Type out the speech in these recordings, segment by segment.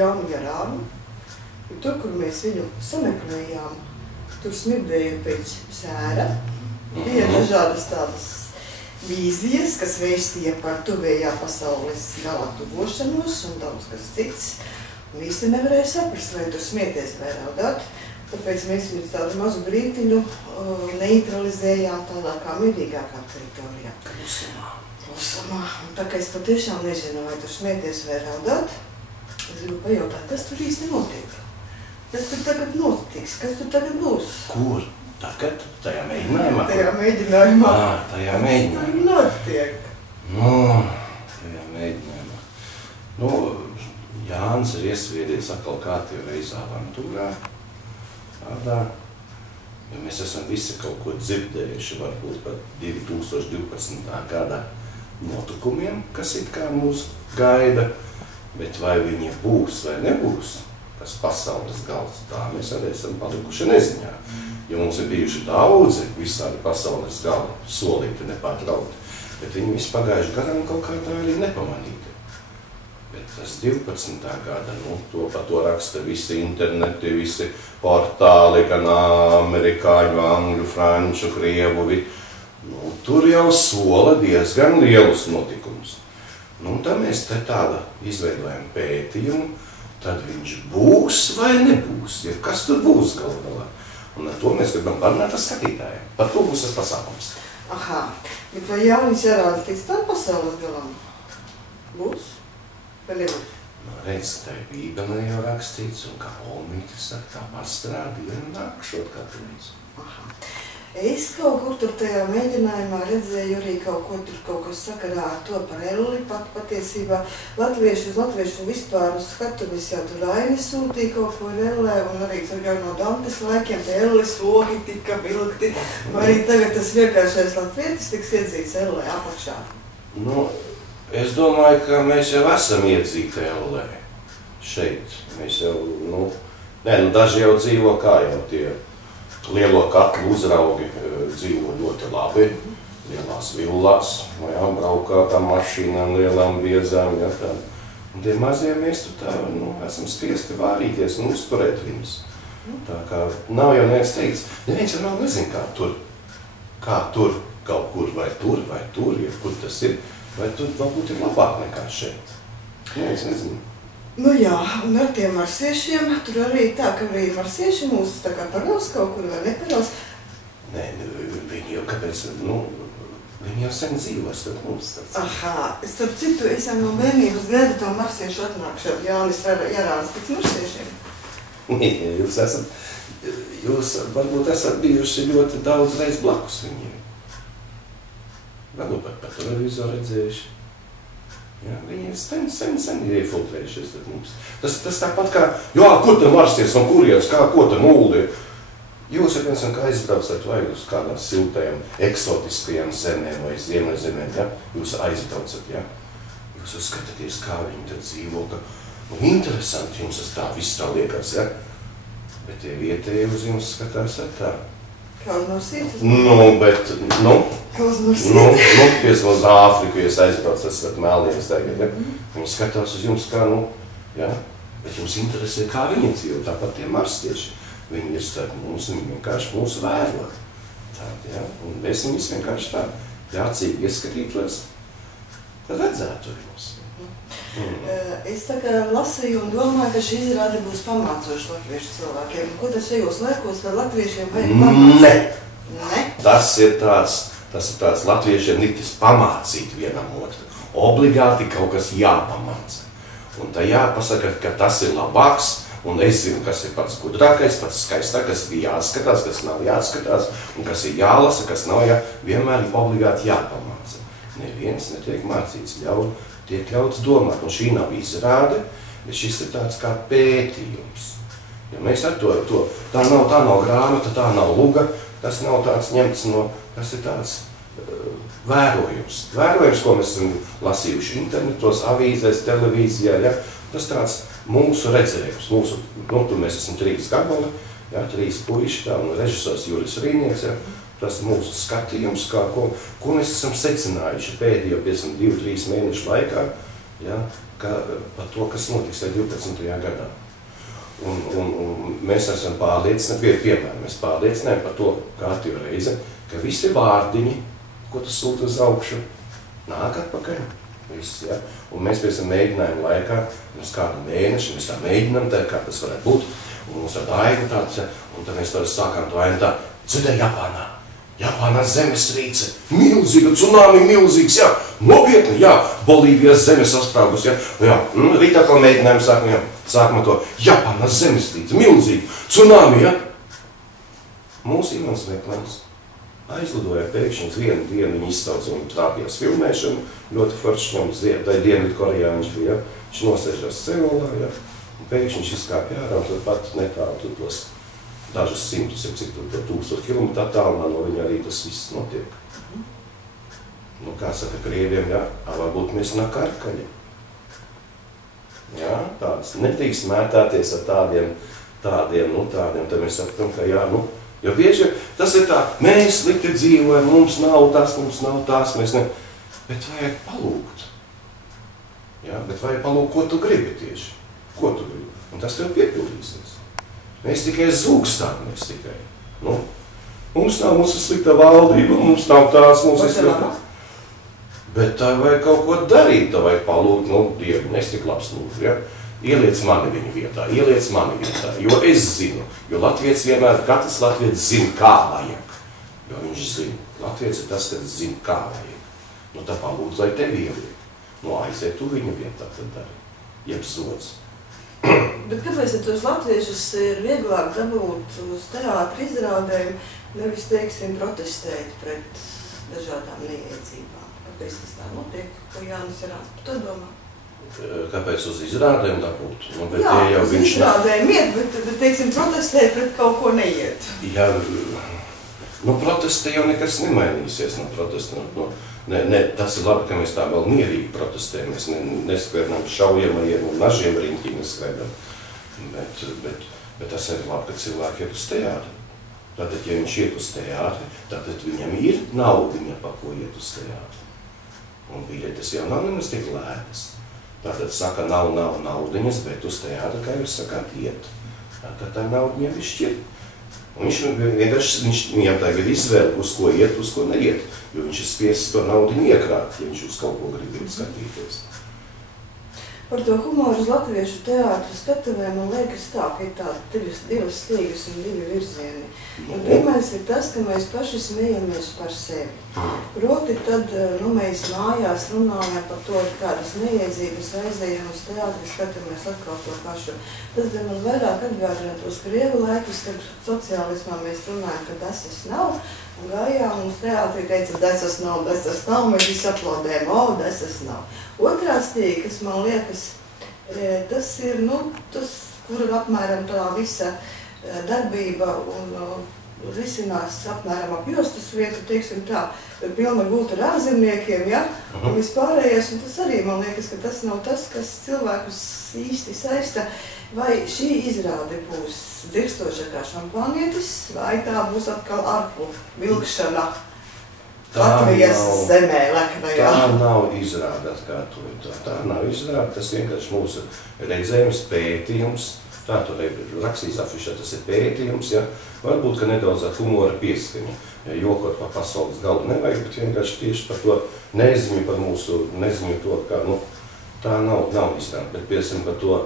Jānu Jarānu, tur, kur mēs viņu sameklējām, tur smirdēja pēc sēra, bija dažādas tādas vīzijas, kas vēstīja par tuvējā pasaules galā tuvošanos un daudz kas cits, un īsti nevarēja saprast, vai tur smieties vai raudāt, tāpēc mēs viņu tādu mazu brītiņu neutralizējām tādā kā mierīgākā teritorijā. Klusumā. Un tā kā es patiešām nezinu, vai tur smieties vai raudāt, es gribu pajautāt, kas tur īsti notiek? Kas tur tagad notiks? Kas tur tagad būs? Kur? Tagad? Tajā mēģinājumā? Tajā mēģinājumā. Tajā mēģinājumā. Kas tur notiek? Tajā mēģinājumā. Jānis ir iesviedies atkal kārtīgi reiz avantūrā. Tādā. Jo mēs esam visi kaut ko dzirdējuši, varbūt pat 2012. Gada notikumiem, kas it kā mūs gaida. Bet vai viņi būs vai nebūs, tas pasaules gals, tā mēs arī esam palikuši neziņā. Jo mums ir bijuši daudzi visādi pasaules gali solīti nepārtraukti, bet viņi visi pagājuši garām kaut kā tā arī nepamanīti. Bet tas 12. gada, par to raksta visi interneti, visi portāli, gan amerikāņu, angļu, franču, krievu, tur jau sola diezgan lielus notikumus. Un tad mēs te tāda izveidojam pētījumu, tad viņš būs vai nebūs, ja kas tur būs galvā. Un ar to mēs gribam parunāt ar skatītājiem. Par to būs tas pasākums. Aha, bet vai Jānis Jarāns tiks tā pasaules galam? Būs? Vai nebūs? Redz, tā ir Bībelē jau rakstīts, un kā Olmītis saka, tā pastrādi vien nākšot katru reizi. Aha. Es kaut kur tur tajā mēģinājumā redzēju arī kaut kas sakarā ar to par elli, patiesībā latvieši uz latviešu vispār uz skatuves jau tur Aini sūtīja kaut ko ar ellē, un arī jau no Dantes laikiem te elles logi tika vilkti, vai arī tagad tas vienkāršais latvietis tiks iedzīts ellē apakšā? Es domāju, ka mēs jau esam iedzīti ellē šeit. Mēs jau, daži jau dzīvo kā jau tie lielo katlu uzraugi dzīvo ļoti labi, lielās villās, braukā tā mašīnām, lielām biezām, Un tie mazie mēs tur tā, esam spiesti vārīties un uzturēt viņus. Tā kā nav jau neviens teicis, neviens jau nav nezin, kā tur, kaut kur vai tur, ja kur tas ir, vai tur varbūt ir labāk nekā šeit. Neviens nezin. Jā, un ar tiem marsiešiem, tur arī tā, ka arī marsieši mūs tā kā paraus kaut kur vai neparaus. Nē, viņi jau kāpēc, viņi jau sen dzīvos, tad mums tāds. Aha, starp citu, es jau no bērnības gaidu to marsiešu atnākšanu, Jānis Jarāns tiks marsiešiem. Jūs varbūt esat bijuši ļoti daudz reiz blakus viņiem. Varbūt pat televizoru redzējuši. Viņi sen ir iefiltrējušies tad mums. Tas tāpat kā, kur te marsties un kurienes, ko te muldi. Jūs, kā aizbraucat vai uz kādām siltajām, eksotiskajām zemēm vai ziemeļzemēm, jūs aizbraucat, Jūs skatāties, kā viņi tad dzīvo, interesanti jums tas tā viss tā liekas, Bet tie vietēji uz jums skatās tā. Kā uz marsietis? Kā uz marsietis? Pies uz Āfriku, ja aizbrauc, esat mēlienes tagad, Viņi skatās uz jums kā, Bet jums interesē, kā viņi dzīvo, tāpat tie marstieši. Viņi ir starp mums, viņi vienkārši mūsu vēro. Un mēs viņus vienkārši tā jācīgi ieskatītos, tad redzētu viņus. Es tā kā lasīju un domāju, ka šī izrāde būs pamācoša latviešu cilvēkiem. Ko tad šajos laikos vēl latviešiem vajag pamācīt? Ne? Tas ir tāds latviešiem niktis pamācīt vienam otru. Obligāti kaut kas jāpamāca. Un tā jāpasaka, ka tas ir labāks, un es zinu, kas ir pats gudrākais, pats skaistākais, kas ir jāskatās, kas nav jāskatās, un kas ir jālasa, kas nav vienmēr obligāti jāpamāca. neviens netiek mācīts, tiek ļauts domāt. Un šī nav izrāde, bet šis ir tāds kā pētījums. Ja mēs ar to tā nav grāmata, tā nav luga, tas nav tāds ņemts tas ir tāds vērojums. Vērojums, ko mēs esam lasījuši internetos, avīzēs, televīzijā, ja? Tas tāds mūsu redzējums. Tur mēs esam 3 gabali, ja? 3 puiši, tā, un režisors Juris Rīnieks, ja? Tas mūsu skatījums, ko mēs esam secinājuši pēdējo 2-3 mēnešu laikā, ja? Par to, kas notiks 12. gadā. Un mēs esam pārliecināti, piemēram, mēs pārliecinājām par to kārtību reize, ka visi vārdiņi, ko tu sūti uz augšu, nāk atpakaļ. Viss, ja? Un mēs pēc mēģinājumu laikā, mums kādu mēnešu, mēs tā mēģinām, kā tas varētu būt, un mums tāda aina tāds, ja? Un tad mēs sākām to ainu tā, dzirdēja Japānā zemestrīce, milzīga, tsunami milzīgs, jā, nopietni, jā, Bolīvijas zeme sasprāgus, jā, rītā kā mēģinājumu sākam to, Japānā zemestrīce, milzīga, tsunami, jā. Mūsu Ivans Meklens aizlidoja pēkšņi uz vienu dienu, viņi izstauca un trāpījās filmēšanu, ļoti forši, tai Dienvidkorejā viņš bija, jā, viņš nosēžās Seulā, jā, un pēkšņi viņš izkāpja ārā, un tad pat netālu tos dažas simtus, cik tur 1000 kilometru attālumā no viņa arī tas viss notiek. Kā saka krieviem, jā, varbūt mēs nakarkaļi. Jā, tāds nedrīkst mētāties ar tādiem, tad mēs sapratam, ka jā, jo bieži tas ir tā, mēs slikti dzīvojam, mums nav tās, mēs ne, bet vajag palūgt. Jā, bet vajag palūgt, ko tu gribi tieši, ko tu gribi, un tas tev piepildīsies. Mēs tikai zūgstāmies tikai. Mums nav mūsu slikta valdība, mums nav tās mūsu slikta. Bet tā vajag kaut ko darīt, tā vajag palūgt, Dievu, es tik labs lūdzu, ja? Ieliec mani viņa vietā, jo es zinu, jo Latvijas vienmēr, katrs Latvijas zina, kā vajag, jo viņš zina. Latvijas ir tas, kas zina, kā vajag. Tā palūdz, lai tevi ieliek. Aiziet tu viņa vietā, tad dari, jeb sods. Bet kāpēc tos latviešus ir vieglāk dabūt uz teātra izrādēm, nevis, teiksim, protestēt pret dažādām neiedzībām? Kāpēc tas tā notiek, ko Jānis Jārāns par to domā? Kāpēc uz izrādēm dabūt? Jā, uz izrādēm iet, bet, teiksim, protestēt pret kaut ko neiet. Jā, protestē jau nekas nemainīsies no protesta. Tas ir labi, ka mēs tā vēl mierīgi protestējam, mēs neskvērdām šaujamajiem un nažiem riņķī neskvērdam. Bet tas ir labi, ka cilvēki iet uz teātri. Tātad, ja viņš iet uz teātri, tātad viņam ir naudiņa, pa ko iet uz teātri. Un biļetes jau nav nemaz tik lētas. Tātad saka, nav naudiņas, bet uz teātri, kā jūs sakāt, iet. Tātad tā naudiņa ir šķirt. Un viņam tagad izvēle, uz ko iet, uz ko neiet, jo viņš ir spiests to naudiņu iekrāt, ja viņš uz kaut ko grib skatīties. Par to humoru uz latviešu teātru skatuvēm man liekas tā, ka ir tādas divas slīgas un divi virzieni. Un pirmais ir tas, ka mēs paši smejamies par sevi. Proti tad, mēs mājās runājam par to, kādas neiedzības aizējam uz teātri, skatamies atkal to pašu. Tas man vairāk atgādina tos krievu laikus, kad sociālismā mēs runājam, ka dasas nav, un gājām uz teātri teica, dasas nav, mēs visi aplaudējam, dasas nav. Otrā stīga, kas man liekas, tas ir, kur ir apmēram tā visa darbība un risinās apmēram ap jostas vietu, teiksim tā, pilna gulta ar ārzemniekiem, ja? Un vispārējais, un tas arī man liekas, ka tas nav tas, kas cilvēkus īsti saista, vai šī izrāde būs dirstoša kā šampānietis, vai tā būs atkal arku vilkšana Latvijas zemē, leknajā. Tā nav izrāde atkārtojot. Tā nav izrāde, tas vienkārši mūsu redzējums, pētījums. Tā tur rakstīs afišā, tas ir pētījums, ja. Varbūt, ka nedaudz ar humora pieskaņu. Jokot pa pasaules galdu nevajag, bet vienkārši tieši par to neziņu, par mūsu neziņu to, kā, tā nav izrāde, bet piemēram par to,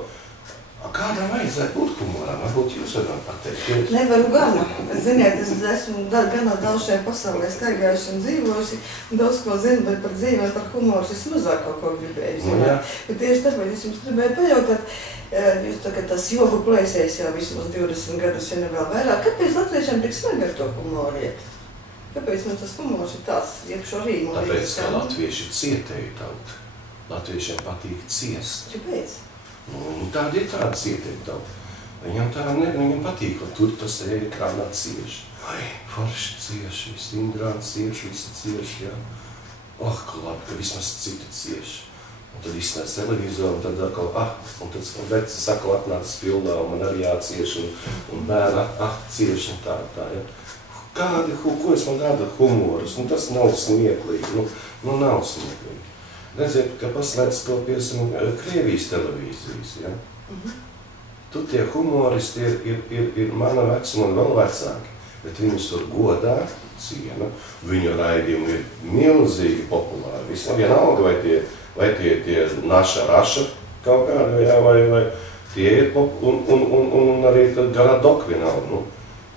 kādam vajadzētu būt humoram? Varbūt jūs varat pateikt? Nevaru gana. Ziniet, es esmu gana daudz šajā pasaulē staigājuši un dzīvojusi, un daudz ko zinu, bet par dzīvi un par humoru es mazāk kaut ko gribēju zināt. Bet tieši tāpēc es jums gribēju pajautāt, jūs tagad tas joku plēsējis jau vismaz 20 gadus, ja ne vēl vairāk. Kāpēc latviešiem tik smagi ar to humoru iet? Kāpēc man tas humors ir tāds, iekšā rīma? Tāpēc, ka latvieši ir cietēju tauta. Latviešiem patīk ciest. Kāpēc? Nu, tāda ir tāda cietēju tauta. Viņam patīk, ka tur tas ekrānā cieši. Ai, forši cieši, visi Indrāns cieši, visi cieši, jā. Ka labi, ka vismaz citi cieši. Un tad izsnēs televizoru, un tad atkal, un tad vecis atkal atnācis pildā, un man arī jācieši, un bērni, cieši, un tā, jā. Ko es man rada humorus? Nu, tas nav smieklīgi, nu nav smieklīgi. Redziet, ka paslēdz to piesam Krievijas televīzijas, jā. Tur tie humoristi ir mana vecuma un vēl vecāki, bet viņus tur godā, ciena, viņu raidījumi ir milzīgi populāri. Visam vienalga, vai tie naša raša kaut kādi, jā, vai tie ir un arī Garadok vienalga.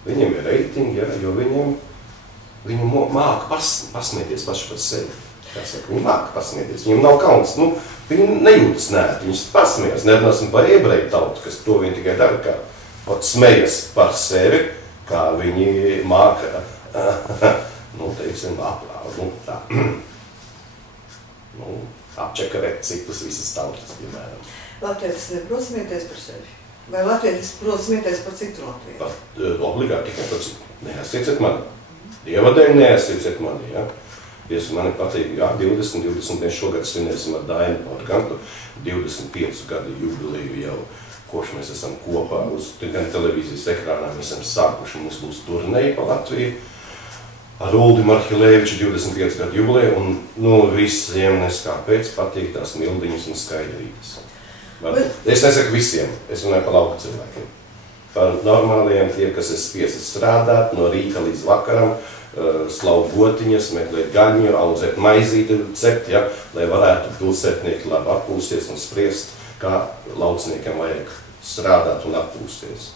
Viņiem ir reitingi, jā, jo viņi māka pasmieties paši par sevi. Viņi māka pasmieties, viņiem nav kauns, viņi nejūtas nēt, viņus pasmiejas. Nerunāsim par ebreju tautu, kas to viņi tikai dara, kā smejas par sevi, kā viņi māka, teiksim, tā, apčakarēt citus visas tautas, piemēram. Latvietis neprot smieties par sevi? Vai latvietis prot smieties par citu latviešu? Obligāti tikai par citu. Neesiciet mani. Dieva dēļ neesiciet mani, jā. Mani patīk, jā, 20 mēs šogad svinēsim ar Dainu Porgantu 25 gadu jubileju jau, kopš mēs esam kopā uz gan televīzijas ekrānā, mēs esam sākuši, mums būs turneja pa Latviju ar Uldi Marhileviču 25 gadu jubileju, un visiem neskāpēc patīk tās mildiņas un skaidrītas. Es nesaku visiem, es runāju par lauku cilvēkiem. Par normāliem tie, kas ir spiesti strādāt no rīta līdz vakaram, slaukt gotiņas, meklēt gaļņu, audzēt maizīti, cept, ja, lai varētu pilsētnieki labi atpūsties un spriest, kā laucniekiem vajag strādāt un atpūsties.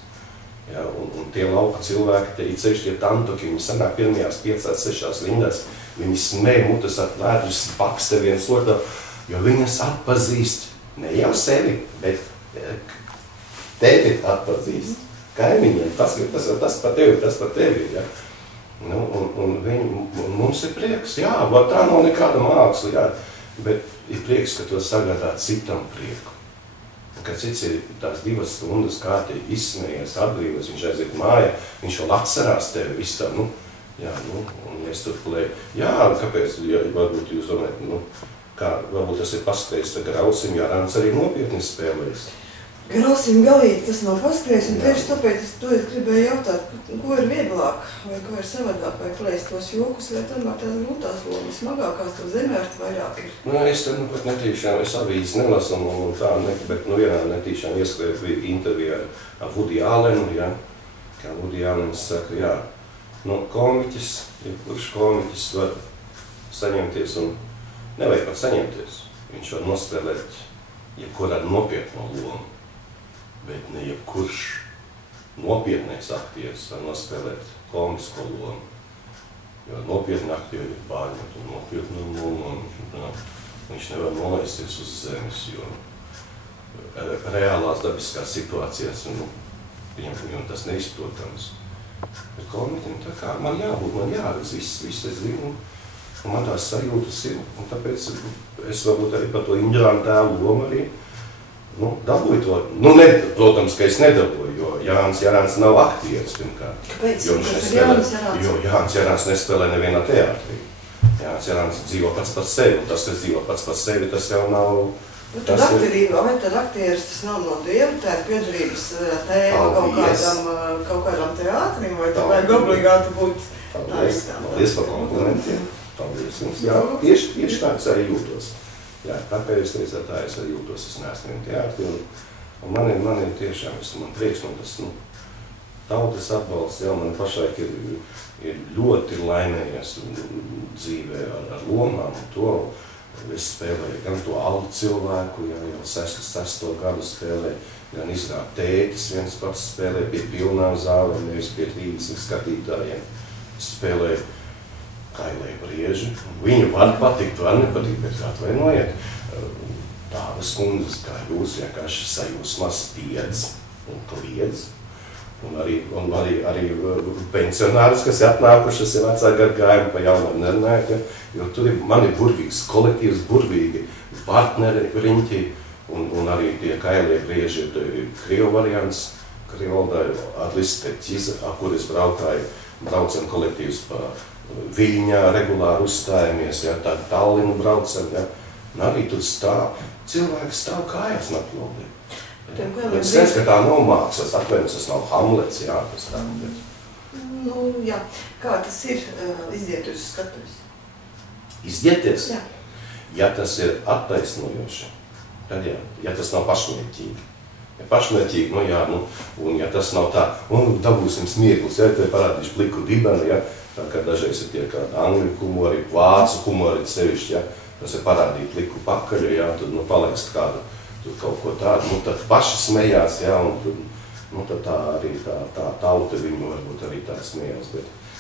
Ja, un tie lauka cilvēki, tie ceļš, tie tantoki, viņi sanāk pirmajās 5-6 rindās, viņi smēja mutes atvērtus, paksta viens otru, jo viņas atpazīst ne jau sevi, bet tevi atpazīst. Kaimiņiem, tas par tevi, ja. Un mums ir prieks, jā, tā nav nekāda māksla, jā, bet ir prieks, ka to sagādā citam prieku. Kad cits ir tās 2 stundas kārtīgi izsmējies, atbrīvojas, viņš aiziet mājā, viņš vēl atcerās tevi visu tā, un mēs tur plēju. Jā, kāpēc, varbūt jūs domājat, varbūt tas ir paskatījis, tā Grausim Jārāns arī nopietni spēlējis. Grausim galīgi tas nav paskrējis, un tieši tāpēc es gribēju jautāt, ko ir vieglāk, vai ko ir savādāk, vai plēst tos jokus, vai tomēr tās grūtās lomas, smagākās to zemērti vairāk ir. Es te pat netīšām, es avīzes nelasu un tā, bet vienā netīšām ieskrējot interviju ar Woody Allenu, ja, kā Woody Allens saka, jā, komiķis, kurš komiķis var saņemties un nevajag pat saņemties, viņš var nospēlēt jebkurā nopietno lomu. Bet ne jebkurš nopietnais aktieris var nospēlēt komisko lomu. Jo nopietni aktieri ir bāņot un nopietnu lomu, un viņš nevar nolaisties uz zemes, jo reālās dabiskās situācijas, viņam tas neizprotams. Bet komiķim tā kā man jābūt, man jāredz, viss es zinu, un man tās sajūtas ir, un tāpēc es varbūt arī par to Indrānu tēvu lomu arī dabūju to. Protams, ka es nedabūju, jo Jānis Jārāns nav aktieris pirmkārt. Kāpēc? Jo Jānis Jārāns nespēlē nevienā teātrī. Jānis Jārāns dzīvo pats par sevi, un tas, kas dzīvo pats par sevi, tas jau nav... Tad aktieris tas nav no Dieva, tā ir piedarības tēma kaut kādam teātrim, vai tā vajag obligāti būt tā izstāvā? Paldies par komplimentiem. Paldies jums. Jā, tieši tā es arī jūtos. Jā, tāpēc es teicu, tā es arī jūtos, es neesmu teātri, un man ir tiešām, man prieks, man tas, tautas atbalsts, jau man pašlaik ir ļoti laimējies dzīvē ar lomām un to. Es spēlēju gan to aldu cilvēku, jau 6. gadu spēlēju, gan izrādu tētis viens pats spēlēju pie pilnām zālēm, nevis pie 30 skatītājiem. Spēlēju Kailēju Brieži. Viņa var patikt, var nepatikt, bet atvainojiet. Tādas kundzes kā jūs vienkārši sajūsmās spiedz un kliedz. Un arī pensionārus, kas ir atnākušas, ir vecā gadgājumi pa jaunam nerunājot, jo tur man ir burvīgs kolektīvs, burvīgi partneri riņķi, un arī tie kailie brieži ir krievu variants, Krievaldā Adliste Ķiza, kur es braucam kolektīvs pa Viļņā, regulāri uzstājamies, ja, tā Tallinu braucam, ja, un arī tur cilvēki stāv kājās naklodē. Es redzu, ka tā nav mākslas, atvainojos, tas nav Hamlets, jā, tas tā. Nu, jā. Kā tas ir iziet uz skatuves? Izieties? Jā. Ja tas ir attaisnojoši, tad jā, ja tas nav pašmērķīgi. Ja pašmērķīgi, nu jā, un ja tas nav tā, dabūsim smieklus, ja, te parādīšu pliku dibeni, ja, tā kā dažreiz ir tie kādi angļu humori, vācu humori sevišķi, ja, tas ir parādīt pliku pakaļu, ja, tad, palaist kādu, tur kaut ko tādu, tad paši smējās, ja, un tad tā arī tā tauta viņu varbūt arī tā smējās,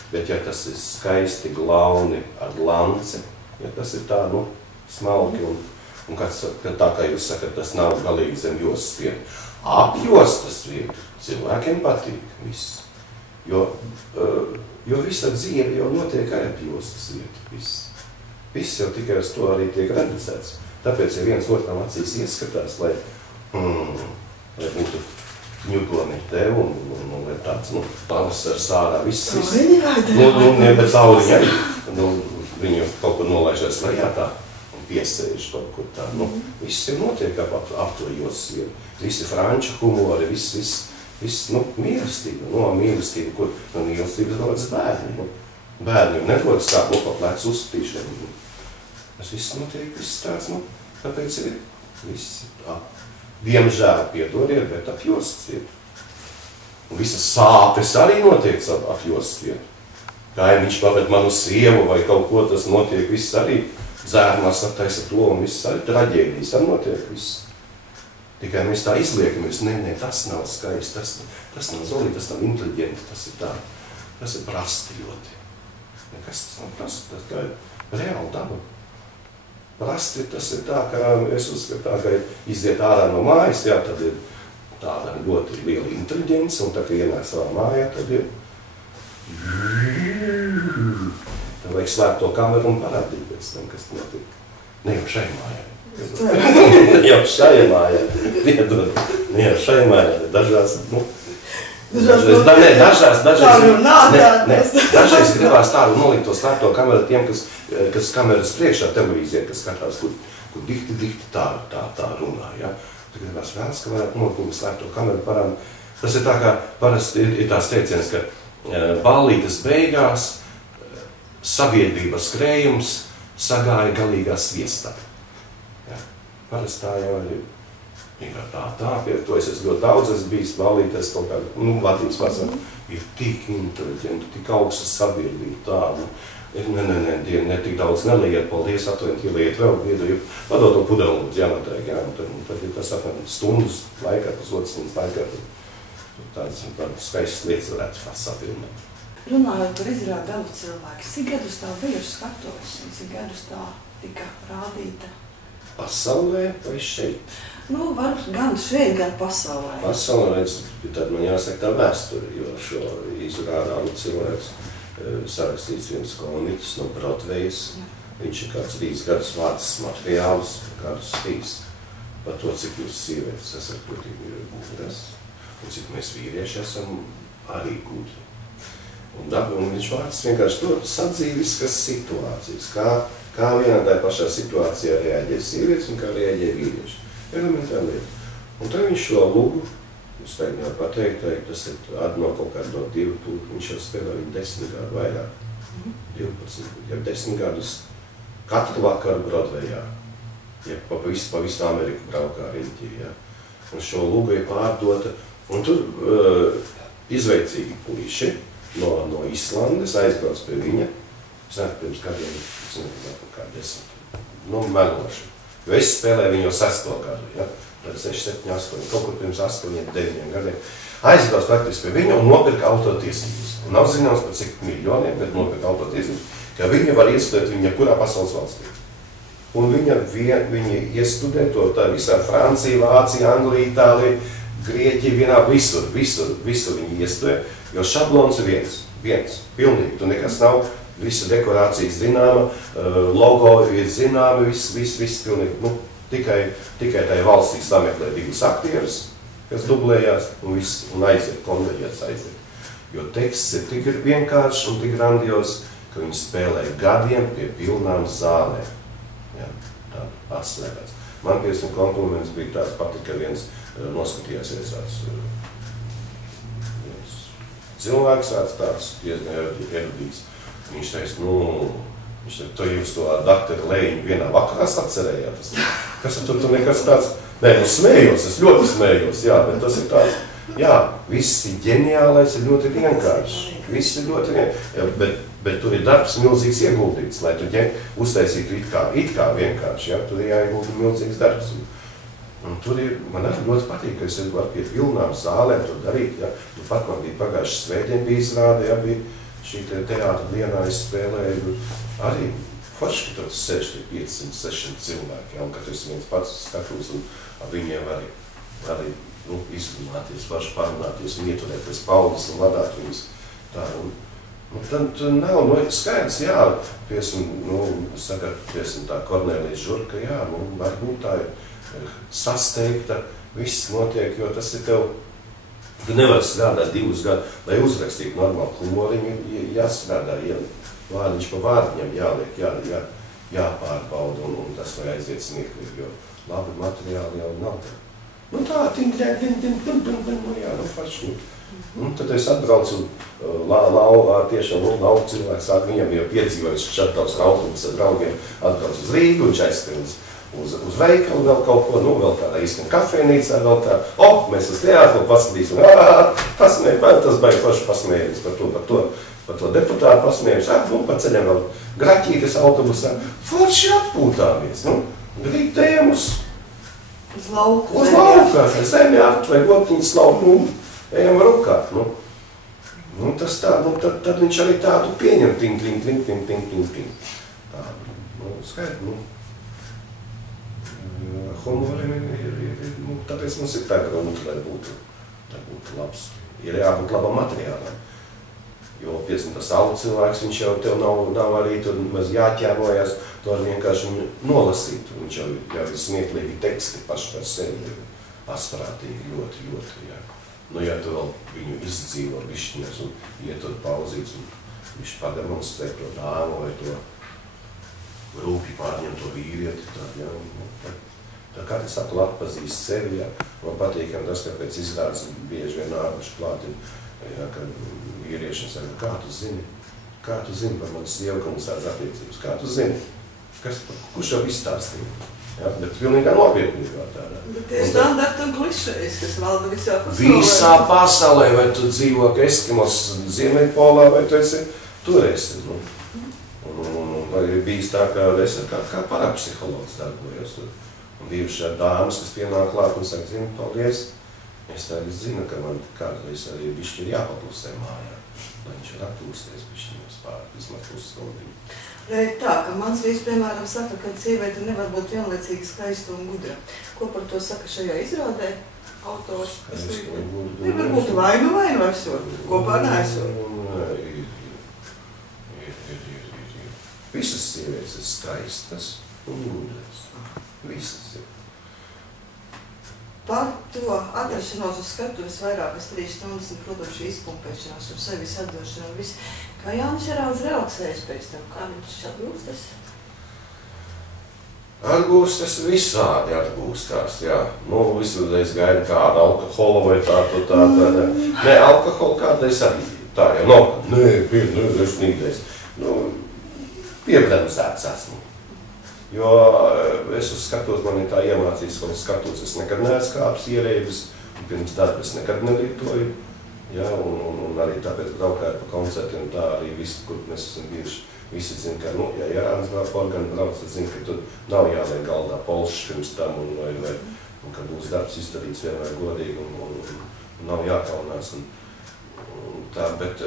bet ja tas ir skaisti, glauni, ar lanci, ja tas ir tā, smalki, un tā kā jūs sakat, tas nav galīgi zem jostas vietu. Apjostas vietu cilvēkiem patīk viss, jo visa dzīve jau notiek arī apjostas vietu, viss jau tikai uz to arī tiek reducēts. Tāpēc, ja viens otram acīs ieskatās, lai būtu ņudoni tev un lai tāds, pavasars ārā, viss. Bet tauriņi arī, viņu kaut kur nolaižās lejā tā un piesēž kaut kur tā. Viss ir notiek ap to jostas vietu. Visi franču humori, viss, mīlestība, mīlestība, kur mīlestība rodas bērni. Bērni nerodas tā, pa plecu uzstīšanu. Tas viss notiek, viss tāds, tāpēc ir viss tā. Diemžēl piedodiet, bet ap jostas vietu. Un visas sāpes arī notiek ap jostas vietu. Kaimiņš paved manu sievu vai kaut ko, tas notiek, viss arī dzērnās attaisa to, un viss arī traģēdijas arī notiek, viss. Tikai mēs tā izliekamies, nē, tas nav skaisti, tas nav zolīgi, tas nav inteliģenti, tas ir tā, tas ir prasti ļoti. Nekas tas nav prasti, tā ir reāli daba. Prasti tas ir tā, ka es uzskatu tā, ka iziet ārā no mājas, jā, tad ir tāda ļoti liela inteliģence, un tā, ka ienāk savā mājā, tad ir tad vajag slēpt to kameru un parādīt pēc tam, kas notiek. Ne jau šai mājai. Ne jau šai mājai. Ne jau šai mājai. Dažās gribās tādu nolikt to slēpto kameru tiem, kas kameras priekšā televīzijā, kas skatās, kur dikti tā runā, ja. Tad gribās vēlas, ka varētu nolikt slēpto kameru parādu. Tas ir tā kā parasti ir tās teiciens, ka ballītes beigās sabiedrības skrējums sagāja galīgā sviestā. Ja. Parasti tā jau ir tā, pie to es esmu ļoti daudz, es bijis ballītēs kaut kādu, vadījis vazam, ir tik inteliģenti, tik augstas sabiedrība tādu. Ne tik daudz neliet, paldies, atvainot, ieliet vēl viedu, vadot to pudeli lūdzu jānoteik, jā, un tad ir tas apmēram stundas laikā, pusotras stundas laikā, tādas skaistas lietas varētu sapilnēt. Runājot par izrādi daudz cilvēku, cik gadus tā bijuši skatuves, cik gadus tā tika rādīta? Pasaulē vai šeit? Var gan šeit, gan pasaulē. Pasaulē, tad man jāsaka tā vēsture, jo šo izrādāmu cilvēks sarakstīts viens komiķis no Broadways. Viņš ir kāds 3 gadus vācis materiālus, kādus 3, par to, cik jūs sievietes esat ļoti gudras, un cik mēs vīrieši esam arī gudri. Un viņš vārds vienkārši to sadzīja viskas situācijas, kā vienā tā pašā situācijā reaģē sievietes un kā reaģē vīrieši. Elementāri lieta. Un tad viņš šo lūgu, es tagad nevaru pateikt, tas ir no kaut kāda no 2, viņš jau spēlē viņu 10 gadu vairāk, 12, jau 10 gadus katru vakaru Broadwayā, ja pa visu Ameriku braukā riņķī, ja. Un šo lūgu ir pārdota, un tur izveicīgi puiši no Islandes aizbrauc pie viņa, es nezinu, pirms kādiem, es nezinu, kā 10, meloši. Jo es spēlēju viņu jau 6. gadu, ja? Tad 6, 7, 8, kaut kur pirms 8, 9 gadiem. Aizbrauc praktiski pie viņa un nopirka autotiesības. Nav zināms par cik miljoniem, bet nopirka autotiesības, ka viņa var iestudēt viņa kurā pasaules valstī. Un viņi iestudē to tā visā Francija, Vācija, Anglija, Itālija, Grieķi vienā visur viņi iestver, jo šablons ir viens, pilnīgi, tu nekas nav, visa dekorācija zināma, logo ir zināma, viss pilnīgi, nu, tikai tajā valstī sameklē 2 aktierus, kas dublējās, un aiziet, konveģēts aiziet. Jo teksts ir tik vienkāršs un tik grandios, ka viņi spēlē gadiem pie pilnām zālēm. Jā, tā atslēgāts. Man piesam kompliments bija tāds pati, ka viens noskatījās tāds cilvēks tāds erudīts. Viņš teica, to jūs to doktoru Leņu vienā vakarā atcerējāt. Kas tu nekas tāds? Nē, smējos, es ļoti smējos, jā, bet tas ir tāds, jā, viss ir ģeniālais, ir ļoti vienkārši. Viss ir ļoti vienkārši, bet tur ir darbs milzīgs ieguldīts, lai tu uztaisītu it kā vienkārši, jā, tur ir jāiegulda milzīgs darbs. Un tur ir, man arī ļoti patīk, ka es varu pie pilnām zālēm to darīt, jā. Nu pat man bija pagājuši svētdien bija izrāde, jā, bija šī teātra dienā es spēlēju arī forši, ka tur sēž 500-600 cilvēki, jā, un ka tu esi viens pats skatos, un ar viņiem arī izrunāties, paši parunāties un ieturēties paudas un vadāt viņus tā. Un tad nav, skaidrs, jā, piesam tā Kornelija Žurka, jā, varbūt tā ir sasteigta, viss notiek, jo tas ir tev, tu nevari strādāt 2 gadus, lai uzrakstītu normālu humoriņu, jāstrādā, vārdiņš pa vārdiņam jāliek, jāpārbauda, un tas vai aiziet smieklīgi, jo labi materiāli jau nav tā. Nu tā, jā, faši. Un tad es atbraucu tiešām lauku cilvēku sāk, viņam jau piedzīvojuši šatavs autobus ar draugiem, atbrauc uz Rīgu, viņš aizskrien uz veikalu vēl kaut ko, vēl kādā īstenā kafejnīcā vēl tā, mēs uz teātru paskatīsim, tas baigi paši pasmējamies par to deputātu pasmējamies, pa ceļam vēl graķītes autobusā, forši atpūtāmies, grītējam uz laukā, zemi aptvei, gotiņas lauku, ejam rukāt, tas tā, tad viņš arī tādu pieņem, ting. Skaidri, humorim tāpēc mums ir tā grunta, lai būtu labs, ir jābūt labam materiālam. Jo, piemēram, tas augu cilvēks, viņš jau tev nav arī tur maz jāķēmojas, to var vienkārši nolasīt. Viņš jau ir smieklīgi teksti paši par sevi, asprātīgi ļoti, jā. Ja tu vēl viņu izdzīvo bišķiņas un ietur pauzīts un viņš pademonstrē to dāmu vai to rūpi pārņem to vīrieti, tā, jā. Tā kā es saku, atpazīst sevi, jā. Man patīkam tas, ka pēc izrādes bieži vien ārpuši klāti, jā, ka vīriešiem saka, kā tu zini par manas sievu, ka mums tādas attiecības, kā tu zini, kurš jau izstāstīja, jā, bet pilnīgā nopietnībā tādā. Bet tie standarti un klišejas, kas valda visā pasaulē. Visā pasaulē, vai tu dzīvo Eskimos Ziemeļpolā, vai tu esi tur esi, vai ir bijis tā, ka es kā parapsihologs darbojos tur. Un bijuši dāmas, kas pienāk klāt un saka, zinu, paldies, es tagad zinu, ka man kādreiz arī bišķi ir jāpaklusē mājā, lai viņš var atpūsties bišķiņos pāri, vismaz pusstundiņu. Tā, ka mans vīrs, piemēram, saka, ka sieviete nevar būt vienlaicīgi skaista un gudra. Ko par to saka šajā izrādē autors? Nevar būt vainu esot, kopā neesot. Visas sievietes ir skaistas un gudras. Visas ir. Par to atrašanos uz skatuves vairākas 3 stundas un, protams, šī izpumpēšanās un sevis atdošana un viss. Kā Jānis Jarāns relaksējas pēc tam? Kā viņš atgūstas? Atgūstas visādi atgūstās, jā. Visādreiz gaida kāda alkohola vai tā. Nē, alkohola kādreiz arī tā jau nav. Nē, es nīdēs. Piebremzēts esmu. Jo es uz skatos, man ir tā iemācījis, ka uz skatos es nekad neesmu kāpis ierēbis, un pirms darba es nekad nelietoju. Ja, un arī tāpēc braukāju pa koncertiem, tā arī visi, kur mēs esam bijuši, visi zina, ka, ja Jārāns organu brauc, tad zina, ka tur nav jāliek galdā polšs pirms tam, un ka būs darbs izdarīts vienmēr godīgi, un nav jākaunās. Tā, bet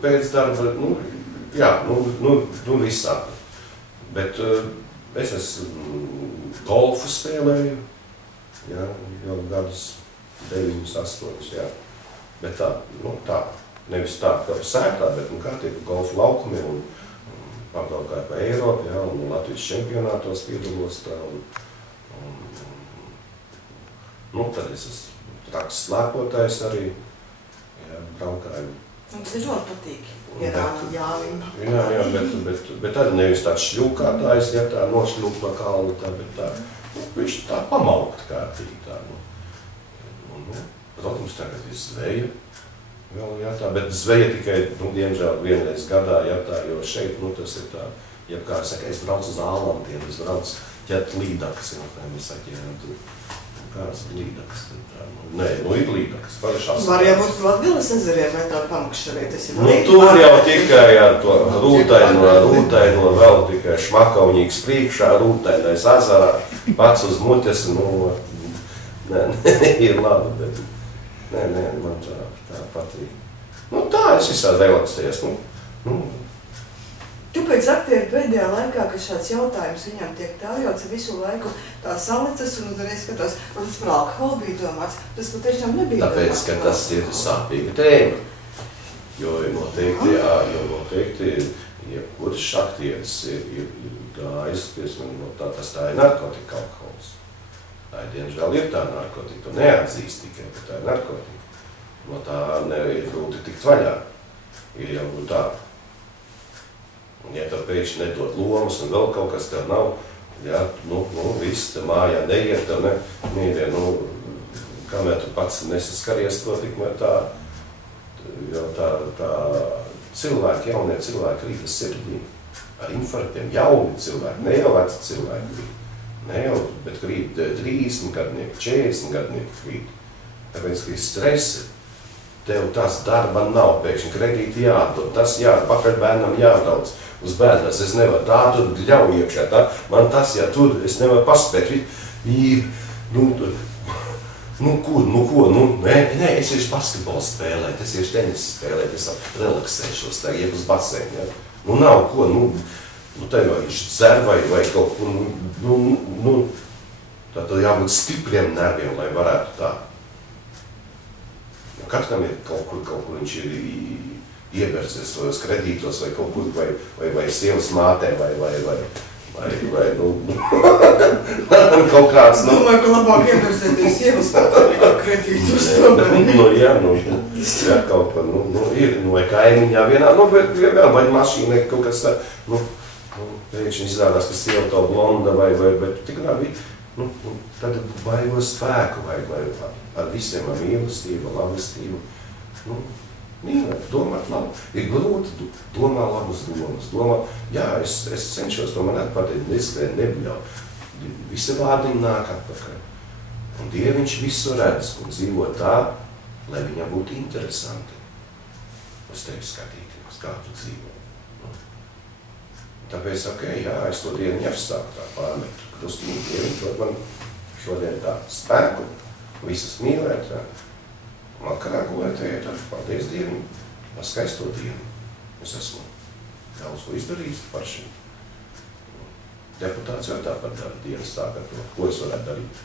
pēc darba, visādi. Bet es esmu golfu spēlēju, jā, jau gadus 9, 8, jā. Bet tā, nu tā, nevis tā kā sētā, bet nu kārtīgi golfa laukumi un apbraukāju pa Eiropu, jā, un Latvijas čempionātos piedalos tā, nu, tad es esmu traks slēpotājs arī, jā, braukāju. Un tas ir ļoti patīk, Ierānam Jānim. Jā, bet arī nevis tāds šļūkātājs, ja tā nošļūk no kalna, tā, bet tā, nu, viņš tā pamaukt kārtīgi tā, nu. Protams, tagad ir zveja, vēl jātā, bet zveja tikai, nu, diemžēl vienreiz gadā jātā, jo šeit, nu, tas ir tā, ja kā saka, es braucu uz Ālantiem, es braucu ķert līdakas, ja mēs saka, jā, tu, kāds ir līdakas, tā, nu, nē, nu, ir līdakas, parašās. Var jābūt Latvilas ezeriem, vai tā pamakšarē, tas ir nu, tur jau tikai ar to rūtaino vēl tikai šmakaunīgs priekšā, rūtainais azarā, pats uz muķes, nu, nē, ir labi, bet nē, man tā patīk. Nu, tā es visādi relaksējies, nu. Tu pēc aktieru pēdējā laikā, kad šāds jautājums viņam tiek tājots, visu laiku tā salicas un uzreiz skatās, un tas par alkoholu bija domāts, tas patiešām nebija domāts. Tāpēc, ka tas ir sāpīga tēma. Jo noteikti, jebkurš aktieris ir gājis, piemēram, tas tā ir narkotika alkohols. Tā ir, diemžēl, ir tā narkotika, tu neatzīst tikai, ka tā ir narkotika. No tā ir grūti tikt vaļā. Ir jau tā. Un ja tev pēkšņi nedod lomas un vēl kaut kas tev nav, jā, nu, viss te mājā neiet, tev mīļie, nu, kamēr tu pats nesaskaries to, tikmēr tā, jo tā cilvēki, jaunie cilvēki rīt ar sirdī, ar infarktiem, jauni cilvēki, ne jau veci cilvēki rīt. Ne jau, bet krīt 30 gadnieki, 40 gadnieki krīt. Tāpēc, ka ir stresi, tev tas darba nav, pēkšņi kredīti jādod, tas pakaļ bērnam jādauc uz bērnas. Es nevaru tā, tur ļauj iekšā, tā, man tas, ja tur, es nevaru paspēt, nē, es iešu basketbolu spēlēt, es iešu tenis spēlēt, es relaksēšos, tā iet uz basēnu, ja. Nu, nav ko, nu, te jau viņš dzer vai kaut ko, tā tad jābūt stipriem nerviem, lai varētu tā. Katram ir kaut kur viņš ir ieberzies tos kredītos vai kaut kur, vai sievas mātē, vai kaut kāds, nu. Domāju, ka labāk ieberzēties sievas mātē, nekā kredītos. Jā, kaut ko, ir, vai kaimiņā vienā, bet vēl, vai mašīnē kaut kas tā, pēkšņi izrādās, ka sieva to blonda bet tikai tad vajag spēku, vajag ar visiem ar mīlestību, labestību. Mīlēt, domāt labi. Ir grūti domā labas domas. Jā, es cenšos to man atpatīt, nebļau. Visi vārdiņi nāk atpakaļ. Un Dieviņš visu redz un dzīvo tā, lai viņam būtu interesanti. Uz tevi skatīties, kā tu dzīvo. Tāpēc, jā, es to dienu jāsāku tā pārmetu. Krustīgi Dieviņš dod man šodien tā spēku, visas mīlēt, jā. Vakarā gulētējiet ar paldies Dieviņu, par skaisto dienu. Es esmu daudz ko izdarījis par šim. Deputāts jau tāpat dara dienas tā, ka to, ko es varētu darīt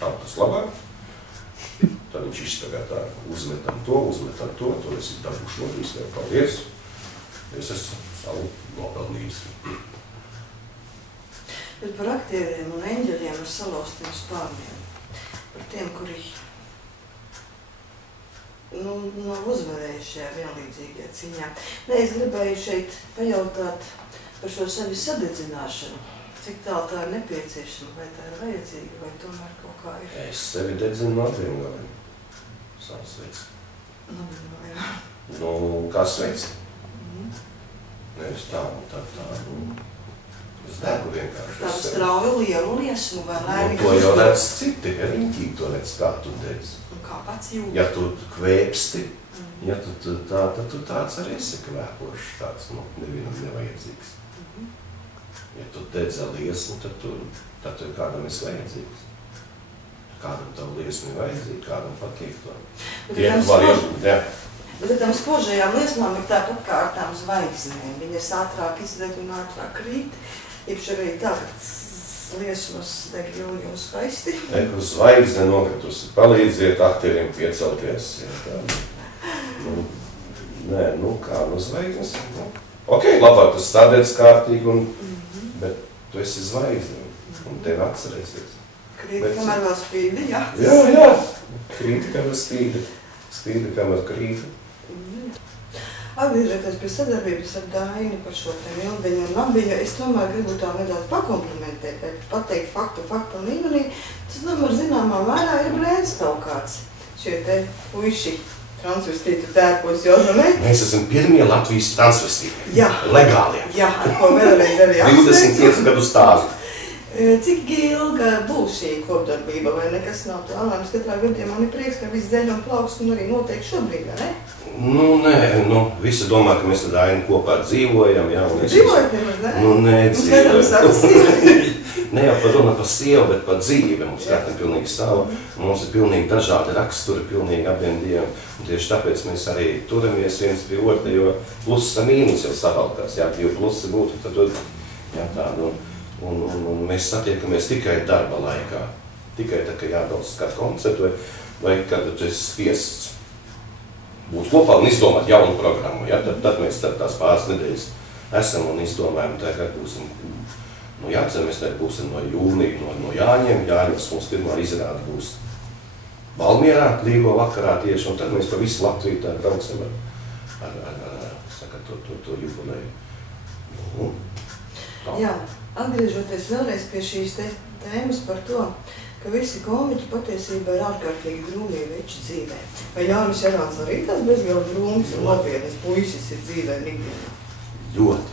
tautas labāk. Tad viņš iztagā tā, uzmetam to, to es dabūšu nodrīs, vēl paldies. Es esmu savu nopelnījis. Bet par aktieriem un eņģeļiem ar salauztiem spārniem. Par tiem, kuri nav uzvarējuši šajā vienlīdzīgajā cīņā. Es gribēju šeit pajautāt par šo sevi sadedzināšanu. Cik tālu tā ir nepieciešama, vai tā ir vajadzīga, vai tomēr kaut kā ir? Es sevi dedzinu no abiem galiem. Savs veids. Kā sveic? Nevis tā, es degu vienkārši. Tādu strauju lielu liesmu vai laimīgu? To jau redz citi, riņķīgi to redz, kā tu dedz. Un kā pats jūti? Ja tu kvēpsti, ja tu tad tu tāds arī esi kvēpošs, tāds, nevienam nevajadzīgs. Ja tu dedz ar liesmu, tad tu kādam esi vajadzīgs. Kādam tavu liesmu ir vajadzīga, kādam patīk to. Bet ar tām spožajām liesmām ir tāpat kā ar tām zvaigznēm. Viņas ātrāk izdeg un ātrāk krīt. Iepš arī tā, ka liesmas deg jau skaisti. Uz zvaigzne nokritusi. Palīdziet aktieriem piecelties. Nē, kā, zvaigznes. Ok, labāk tu stādēts kārtīgi, bet tu esi zvaigzne, un tevi atcerēsies. Krīti, kamēr vēl spīdi, jā? Jā. Krīti, kamēr spīdi. Spīdi, kamēr krīti. Atgriežoties pie sadarbības ar Daini par šo te Mildiņu un Nabiju, es tomēr gribu tā nedaudz pakomplimentēt, pateikt faktu līmenī. Tas tomēr zināmā mērā ir brēns kaut kāds. Šie te puiši transvestītu tērpos, jo, ne? Mēs esam pirmie Latvijas transvestīti. Jā. Legālie. Jā, ar ko vēlreiz arī 25 gadu stāžu. Cik ilga būs šī kopdarbība, vai nekas nav plānojams? Katrā gadījumā man ir prieks, ka viss dzeļ un plaukst un arī notiek šobrīd, vai ne? Nē, visi domā, ka mēs tad Aini kopā dzīvojam, jā. Dzīvojat nemaz, ne? Nē, dzīvojam. Ne jau par runa par sievu, bet par dzīvi. Mums katram pilnīgi sava. Mums ir pilnīgi dažādi raksturi, pilnīgi abiem diviem. Un tieši tāpēc mēs arī turamies viens pie otra, jo pluss un mīnus jau savalkās. Jā, jo plusi būtu, tad jā, tā, un mēs satiekamies tikai darba laikā. Tikai tā, ka jābrauc uz kādu koncertu, vai kad tu esi spiests būt kopā un izdomāt jaunu programmu. Ja? Tad mēs tās pāris nedēļas esam un izdomājam, tagad būsim, jāatceramies, tagad būsim no jūnija, no Jāņiem. Jāņos mums pirmā izrāde būs Valmierā, Līgo vakarā tieši, un tad mēs pa visu Latviju tā brauksim ar to jubileju. Jā, atgriežoties vēlreiz pie šīs tēmas par to, ka visi komiķi patiesībā ir ārkārtīgi drūmie veči dzīvē. Vai Jānis Jerāns arī tas bezgalīgi drūms un nopietnas puisis ir dzīvē ikdienā? Ļoti.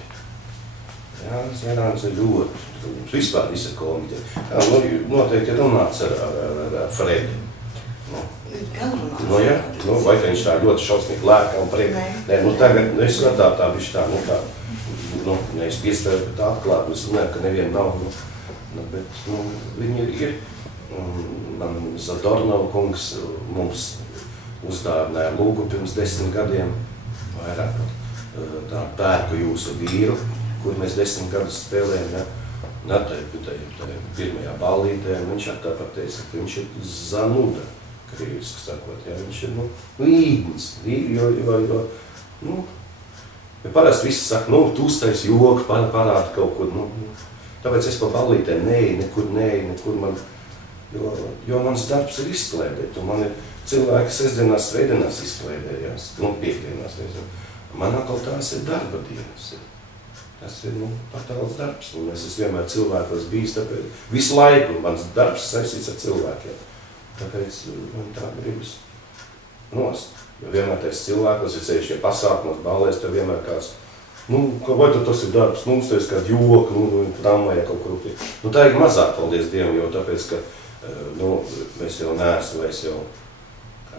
Jānis Jerāns ir ļoti drūms. Vispār visi komiķi. Noteikti runāts ar Fredi. Gan runāts. Jā, vai ka viņš tā ļoti šausmīgi lēkā un priek. Nē, tagad es redāju tā bišķi tā, nevis piespēju, bet atklāt, es runāju, ka neviena nav, bet viņi ir. Man Zadornova kungs mums uzdāvināja lūgu pirms 10 gadiem, vairāk tā pērku jūsu vīru, kur mēs 10 gadus spēlējam, ja. Tā pirmajā ballītē, un viņš tāpat teica, ka viņš ir zanuda, krīviski sakot, ja. Viņš ir, īgnis, jo parasti visi saka, tu uztais joku, parāda kaut kur, tāpēc es pa ballītēm nekur man, jo mans darbs ir izklēdēt, un man ir cilvēki sestdienās, svētdienās izklēdējās, piekdienās, nezinu. Man atkal tās ir darba dienas. Tas ir, patāls darbs, un es esmu vienmēr cilvēkos bijis, tāpēc visu laiku mans darbs saistīts ar cilvēkiem. Tāpēc man tā gribas nost. Jo vienmēr tais cilvēkos, ja ceļšie pasākumos, ballēs, tev vienmēr kāds, vai tad tas ir darbs, tas ir kāds joku, tramvajā kaut kur. Tā ir mazāk, paldies Dievam, jo tāpēc, ka mēs jau neesmu, vai es jau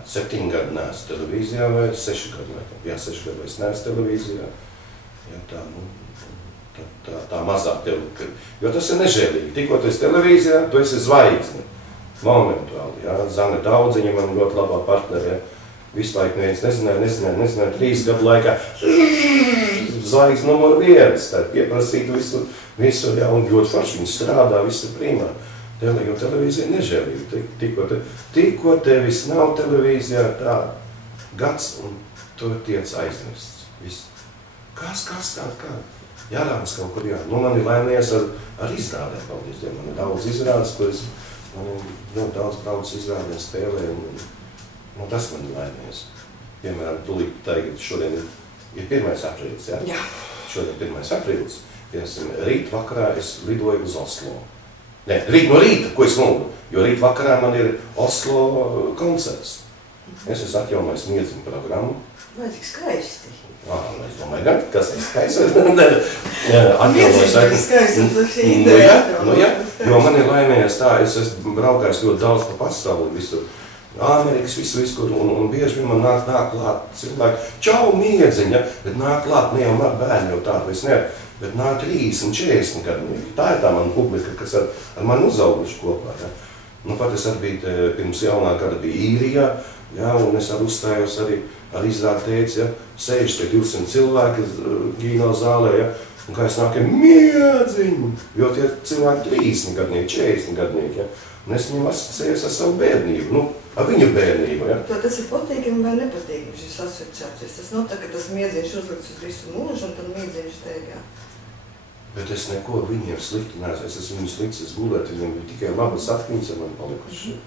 7 gadu neesmu televīzijā, vai 6 gadu laikam. Jā, 6 gadu vai es neesmu televīzijā. Jā, tā mazāk tev, jo tas ir nežēlīgi. Tikko tu esi televīzijā, tu esi zvaigzne. Momentuāli, jā. Zane Daudziņa, man ļoti labā partneri, jā. Visu laiku neviens nezināja, 3 gadu laikā zvaigzne numur 1, tad pieprasīt visu, jā, un ļoti forši viņi strādā, viss ir primā. Jo televīzija nežēlīgi. Tikko tevis nav televīzijā, tā gads, un tu tiec aizmirsts. Viss. Kas, kā? Jārāns kaut kur, jā. Man ir laimējies ar izrādēm, paldies Dievam. Man ir daudz izrādes, kuras man ir ļoti daudz braucis izrādēm spēlē, un tas man ir laimējies. Piemēram, tūlīt tagad šodien ir 1. aprīlis, jā? Jā. Šodien 1. aprīlis. Rīt vakarā es lidoju uz Oslo. Nē, no rīta, ko es lūgu, jo rīt vakarā man ir Oslo koncerts. Es esmu atjaunojis miedziņu programmu. Vai cik skaisti? Es domāju, gan, kas ir skaisti. Miedziņš ir skaisti, un tas šī ideja. Jo man ir laimējies tā, es esmu braukājis ļoti daudz pa pasauli, visur. Amerikas, visu, un bieži vien man nāk klāt cilvēki, čau, miedziņa, bet nāk klāt, ne jau bērni jau tādu, es nevaru. Bet nāk 30, 40 gadnieki. Tā ir tā mana publika, kas ar mani uzauguši kopā. Ja. Pat es arī biju pirms jaunā gada bija Īrijā, ja, un es arī uzstājos arī ar izrādi teicu, ja, 60 pie 200 cilvēki kino zālē, ja, Un kā es nāku, miedziņu, jo tie cilvēki 30 gadnieki, 40 gadnieki, ja? Un es viņam asociējos ar savu bērnību, nu, ar viņu bērnību, ja? Tas ir patīkami vai nepatīkami šis asociācijas? Tas nav tā, ka tas miedziņš uzlikts uz visu mūžu un tad miedziņš teigā. Bet es neko viņiem slikti neesmu, es esmu viņus licis gulēt, viņiem ir tikai labas atmiņas ar mani palikuši.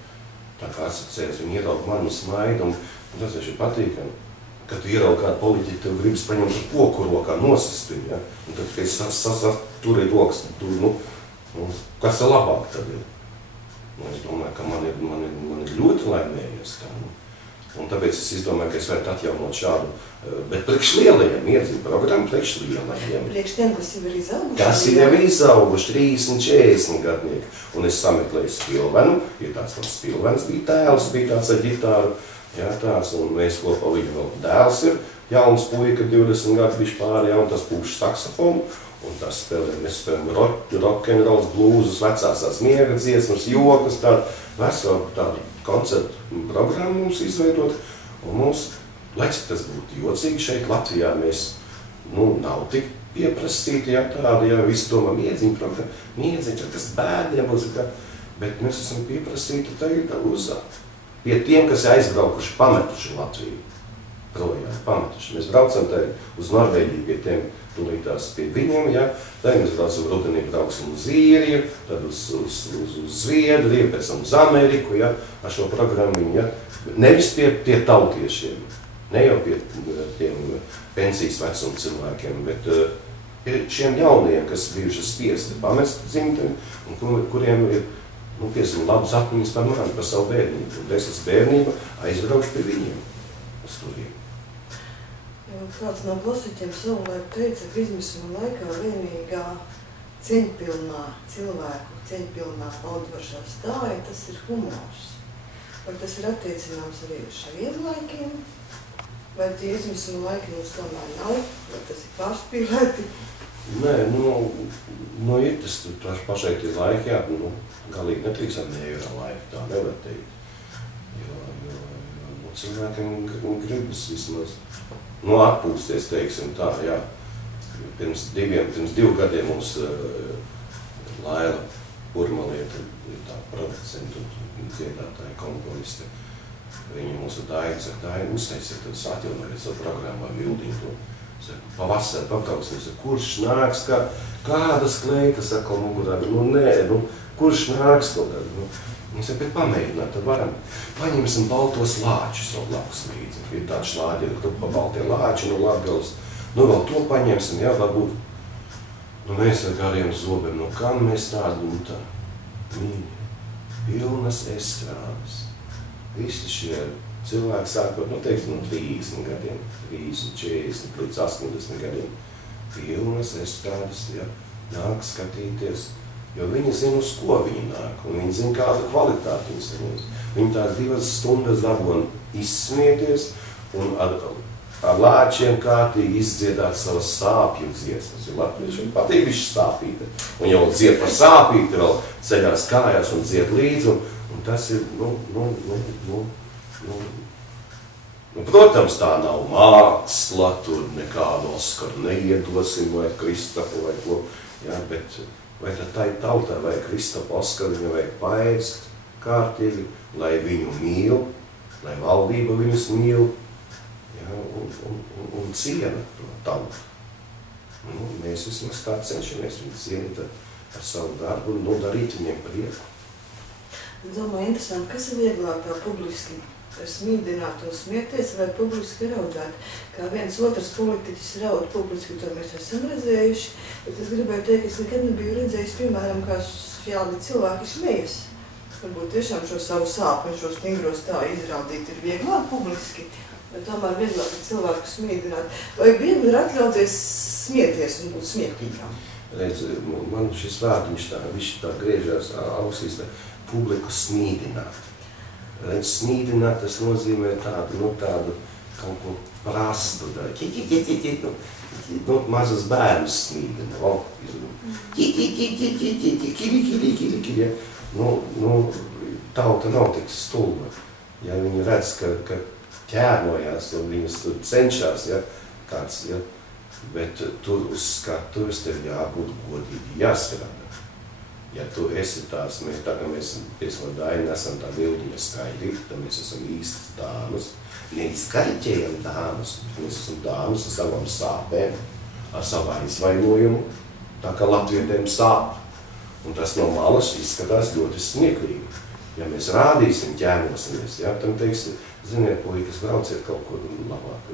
Tā kā asociējos, viņi ieraug manu smaidu, un tas ir patīkami. Kad tu ieraug kādu politiku, tev gribas paņemt ar poku rokā, nosist viņu, ja? Un tad, kad es turēju rokas, kas ir labāk tad ir? Es domāju, ka man ir ļoti laimējies tā. Un tāpēc es izdomāju, ka es varētu atjaunot šādu, bet priekš lielajiem iedzību programmu, priekš lielajiem. Priekš tiem, kas jau ir izauguši? Kas ir jau izauguši, 30, 40 gadnieki. Un es sameklēju Spilvenu, ja tāds man Spilvens bija tēls, bija tāds ar ģitāru, jā, tāds, un mēs kopā viņu vēl dēls ir, jauns puika, 20 gadu bišķi pāri, un tas pūš saksofonu. Un tas spēlē, mēs spēlējam rock'n'rolls, blūzus, vecās tās miega dziesmas, jokas, tādu veselu tādu koncertu programmu mums izveidot. Un mums, lai cik tas būtu jocīgi, šeit Latvijā mēs, nav tik pieprasīti, ja tādi, ja visi domā miedziņu programmu, miedziņu, kas bērniem būs, bet mēs esam pieprasīti tagad pie tiem, kas aizbraukuši, pametuši Latviju. Projām, pametuši. Mēs braucam uz Norvēģiju pie tiem, tūlītās pie viņiem, ja. Tad mēs braucam rudenī, brauksim uz Īriju, tad uz Zviedriju, pēc tam uz Ameriku, ja, ar šo programmu, ja. Nevis pie tautiešiem, ne jau pie tiem pensijas vecuma cilvēkiem, bet pie šiem jaunajiem, kas bijuši spiesti pamest dzimteni, un kuriem ir, piemēram, labas atmiņas par mani, par savu bērnību. Un es bērnība aizbraukšu pie viņiem uz turiem. Kāds no klasiķiem savulaik teica, ka izmisuma laikā vienīgā cieņpilnā cilvēku, cieņpilnā audvašā stāja, tas ir humors. Vai tas ir attiecināms arī uz šajiem laikiem? Vai tie izmisuma laiki mums tomēr nav? Vai tas ir pārspīlēti? Nē, ir tas pašai tie laiki, jā, galīgi netrīksam neira laiki, tā nevar teikt. Jo cilvēkiem gribas vismaz atpūsties, teiksim tā, jā. Pirms 2 gadiem mums Laila Purmalieta ir tā producenta un dziedātāja komponiste. Viņa mūsu Daina uztaisiet, tad atjaunojiet savu programmu vai Vildiņu to. Pavasarī pabrauksim, kurš nāks, kādas kleitas atkal mugurā, kurš nāks kaut kādā. Viņš saka, bet pamēģināt, tad varam. Paņemsim baltos lāčus no blakus līdzi. Ir tādi šlāģi, ir pa baltie lāči no Latgales. Vēl to paņemsim, jā, varbūt. Mēs ar gariem zobiem, kam mēs tādu, pilnas estrādes. Visi šie cilvēki sākot, teiksim, no 30 gadiem, 30, 40, līdz 80 gadiem. Pilnas estrādes, jā, nāk skatīties. Jo viņi zina, uz ko viņi nāk, un viņi zina, kādu kvalitāti viņi saņems. Viņi tās 2 stundas dabon izsmieties un ar lāčiem kārtīgi izdziedāt savas sāpju dziesmas. Jo latviešiem patīk viši sāpīte. Un jau dzied par sāpīti, vēl ceļās kājās un dzied līdzi, un tas ir, protams, tā nav māksla, tur nekādu Oskaru neiedosim, vai Kristapu, vai ko, jā, bet vai tad tai tautā vajag Kristapu Oskaru, viņu vajag paēst kārtīgi, lai viņu mīl, lai valdība viņus mīl, jā, un ciena to tautu. Mēs vismaz tā cenšamies viņu cienīt ar savu darbu un darīt viņiem prieku. Domāju, interesanti, kas ir vieglāk tā publiski smīdināt un smieties vai publiski raudāt. Kā viens otrs politiķis raud publiski, to mēs esam redzējuši, bet es gribēju teikt, ka es nekad nebiju redzējis, piemēram, kā šādi cilvēki smejas. Varbūt tiešām šo savu sāpu un šo stingros tā izrādīt ir vieglāk publiski, bet tomēr vieglāk ir cilvēku smīdināt. Vai viegli ir atļauties smieties un būt smieklīgām? Redz, man šis vārdiņš tā griežās ausīs, publiku smīdināt. Redz, smīdināt, tas nozīmē tādu kaut ko prastu, mazas bērnus smīdina, kili, tauta nav tik stulba. Ja viņi redz, ka ķērnojās un viņas cenšas, ja, kāds, ja, Bet tur uz skatuves tev jābūt godīgi, jāstrādā. Ja tu esi tās, tā kā mēs ar Dainu esam tā bildiņa skaidrība, tad mēs esam īstas dāmas, neizskaļķējam dāmas, mēs esam dāmas ar savām sāpēm, ar savu aizvainojumu, tā kā latvietēm sāp. Un tas no malas izskatās ļoti smieklīgi. Ja mēs rādīsim, ķēmosimies, ja, tam teiksim, ziniet, puikas, brauciet kaut kur labāk,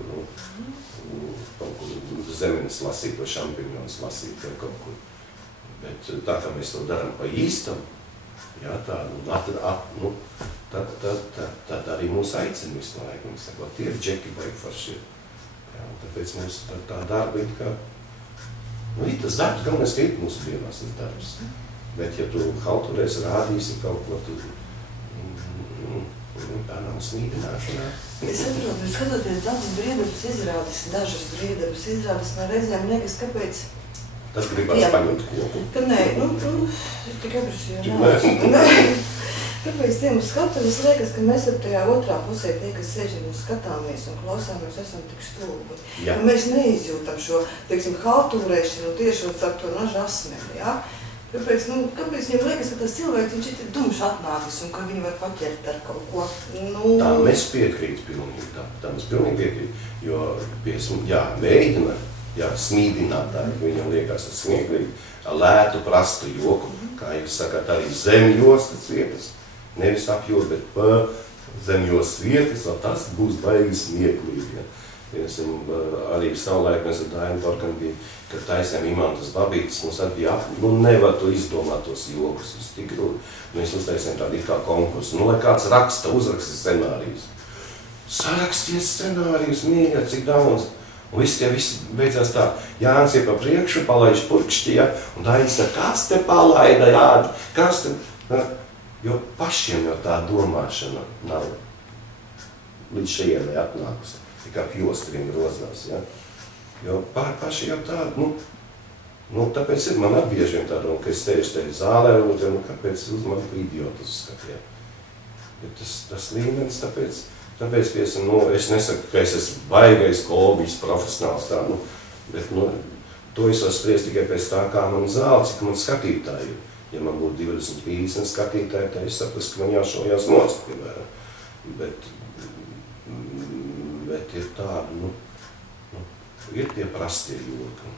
kaut kur zemenes lasīt, vai šampiņonas lasīt, vai kaut kur. Bet tā kā mēs to darām pa īstam, ja, tā, tad arī mūs aicina visu laiku. Mēs saka, tie ir džeki baigi forši. Ja, tāpēc mums tā darba ir kā, ir tas darbs, galvenais, ka ir mūsu dienās tas darbs. Bet ja tu halturēs rādīsi kaut ko, tu tā nav smīdināšanā. Es saprotu, skatoties dažas brīvdabas izrādes, man reizēm liekas, kāpēc... Tas gribas paņemt koku. Ka nē, es tik aprašīju. Kāpēc tiem uz skatuves liekas, ka mēs ar tajā otrā pusē tie, kas sēžam un skatāmies un klausāmies, esam tik stulbi. Mēs neizjūtam šo, teiksim, haltūrēšanu tieši ar to nažu asmeni, ja? Kāpēc viņam liekas, ka tas cilvēks viņš ir dumšs atnācis un ka viņi var paķert ar kaut ko? Tā mēs piekrīt pilnīgi, tā mēs pilnīgi piekrīt, jo, mēģina, smīdinātāji, viņam liekas ar smieklīgi, lētu, prastu joku, kā jūs sakāt, arī zemjostas vietas, nevis apjūr, bet pa zemjostas vietas, tas būs baigi smieklīgi, ja. Arī savulaik mēs ar Dainu Torkam bija, kad taisēm imantas babītes, mums arī nevar to izdomāt tos jokus, tas tik grūti. Mēs uztaisējām tādu kā konkursu, lai kāds uzraksta scenārijus. Saraksties scenārijus, mīļā, cik daudz. Un visi beidzās tā, Jānis ir pa priekšu, palaiž purkšķi, ja, un Daina saka, kas te palaida, jādi, kas te... Jo pašiem jau tā domāšana nav līdz šajienai atnākusi. Kā pjostriem grozās, ja? Jo paši jau tādu, tāpēc ir man atbiežiem tādu, ka es sēžu te zālē, un kāpēc uz mani idiotus skatījā. Bet tas līmenis, tāpēc es nesaku, ka es esmu baigais, kolbijs, profesionāls tā, bet to es varu spriest tikai pēc tā, kā man zāle, cik man skatītāji ir. Ja man būtu 20-50 skatītāji, tad es saprastu, ka man jāšaujās nost, piemēram. Bet ir tādi, ir tie prastie joki.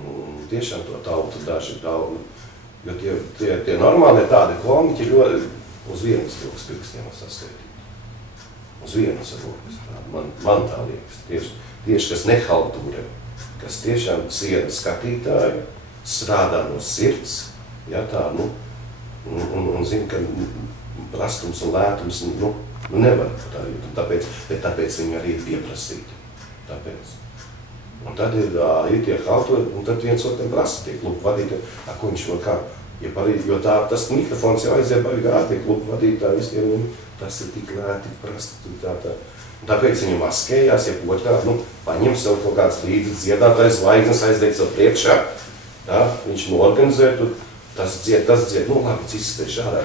Un tiešām to tautu daži daudz, jo tie normāli tādi komiķi ļoti uz vienas rokas pirkstiem saskaitīt. Uz vienas rokas, man tā liekas. Tieši kas nehaltūrē, kas tiešām ciena skatītāju, strādā no sirds, ja tā, un zina, ka prastums un lētums, nevar tā jūt, bet tāpēc viņi arī ir pieprasīti. Tāpēc. Un tad ir tie halturi, un tad viens otram prasa tie klubu vadītāji, ko viņš var kā, jo tas mikrofons jau aiziet baigi ātri, klubu vadītāji visiem, tas ir tik lēti, tik prasti, tā. Un tāpēc viņi maskējās, ja otrā, paņem sev kaut kāds līdzi dziedātājs zvaigznes, aizdegt sev priekšā, tā, viņš norganizē, tas dzied, labi, izspēj šādā,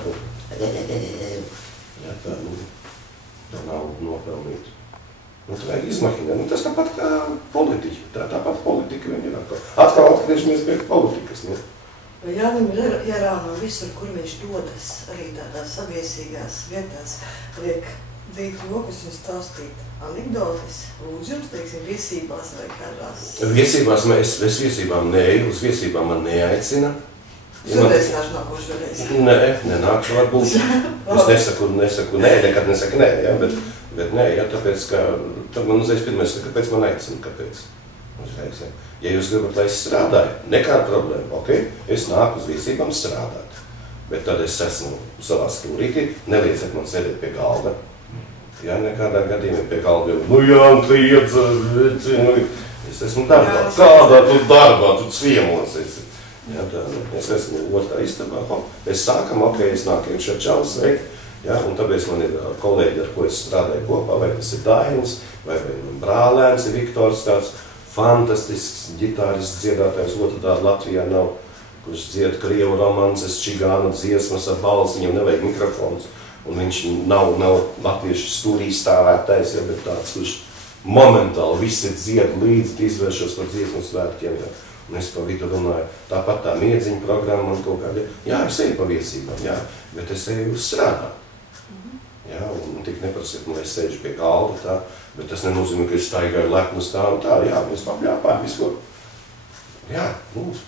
ja, tā nav nopelnīta. Tu vajag izmahināt. Tas tāpat kā politika. Tāpat politika viņi ir atkal. Atkal atgriežamies pie politikas. Vai Jānim ir jārāno visur, kur viņš dodas, arī tādās saviesīgās vietās, liek dzīt jokus un stāstīt anekdotis? Lūdzu jums, teiksim, viesībās vai kādās? Viesībās, es viesībām neeju, uz viesībām man neaicina. Šoreiz nākošu reiz? Nē, nākšu varbūt. Es nesaku nē, nekad nesaku nē, ja, bet nē, ja, tāpēc, ka tad man uzreiz pirmais, kāpēc man aicina, kāpēc? Uzreiz, ja. Ja jūs gribat, lai es strādāju, nekāda problēma, ok, es nāku uz viesībām strādāt, bet tad es esmu savā stūrītī, nelieciet man sēdēt pie galda. Ja, nekādā gadījumā pie galda, tu iedzer, es esmu darbā, kādā tu darbā, tu ciemos esi. Ja, es esmu otrā istabā, es sākam, ok, es nāku iekšā čaus veikt, ja, un tāpēc man ir kolēģi, ar ko es strādāju kopā, vai tas ir Dainis, vai brālēns ir Viktors, tāds fantastisks ģitārists dziedātājs, otru tādu Latvijā nav, kurš dzied krievu romances, čigānu dziesmas ar balsi, viņam nevajag mikrofons, un viņš nav latviešu stūrī stāvētājs, ja, bet tāds, kurš momentāli visi dzied līdzi, izvēršos par dziesmu svētkiem, jā. Un es pa vidu runāju, tāpat tā miedziņa programma un kaut kādā, jā, es eju pa viesībām, jā, bet es eju uz strādā. Jā, un tik neprasiet, nu, es sēžu pie galda, tā, bet tas nenozīmē, ka es staigāju lepnu stāvu tā, jā, mēs papļāpājam visu ko. Jā, lūdzu.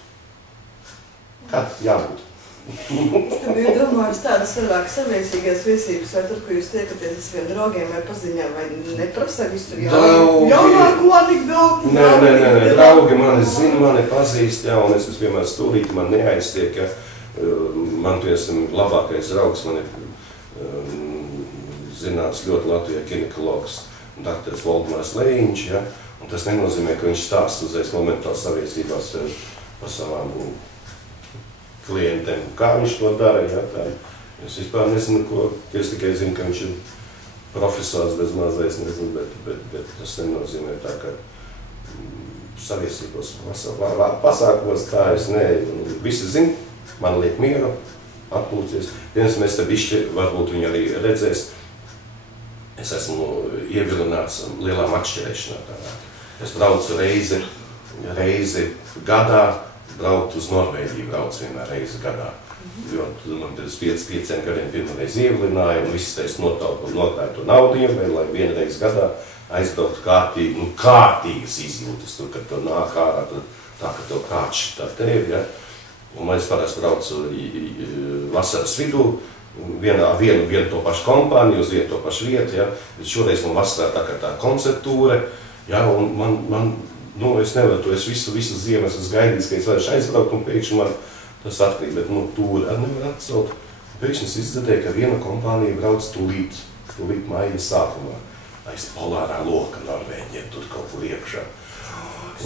Kā jābūt? Es tam biju domājis tādas vairāk saviesīgās viesības, vai tur, kur jūs tiekaties ar saviem draugiem vai paziņām, vai neprasa visu jaunāku anekdoti? Nē, draugi mani zina, mani pazīst, jā, un es vienmēr stūrīti man neaiztiek, ja man tu esam labākais draugs, man ir zināts ļoti Latvijā ginekologs, doktors Valdemārs Lejiņš, ja, un tas nenozīmē, ka viņš stāst uzreiz momentāli saviesībās par savām klientiem, kā viņš to dara, ja, tā. Es vispār nezinu, ko, es tikai zinu, ka viņš ir profesors bez mazais, nezinu, bet tas nenozīmē tā, ka saviesībos pasākumos tā es neeju. Visi zina, man liek mieru, atpūties. Viens mēs te bišķi, varbūt viņi arī redzēs, es esmu ievilināts lielām atšķirēšanā tādā. Es braucu reizi gadā, braukt uz Norvēģiju, brauc vienmēr reizi gadā. Jo man pirms 5 gadiem pirmoreiz ievilināja un viss teiks nokrāja to naudiņu, vai lai vienreiz gadā aizbraukt kārtīgi, nu kārtīgas izjūtas, tur, kad to nāk ārā, tā, ka tev kāds tā tevi, ja. Un es parasti braucu vasaras vidū, vienu to pašu kompāniju, uz vienu to pašu vietu, ja. Bet šoreiz man vasarā tā kā tā konceptūra, ja, un man nu, es nevaru to, es visu ziemas esmu gaidījis, ka es varēšu aizbraukt, un pēkšņi man tas atkrīt, bet, nu, tūri arī nevar atcelt. Pēkšņi es izdzirdēju, ka viena kompānija brauc tūlīt maija sākumā, aiz polārā loka Norvēģiem, tur kaut kur iekšā.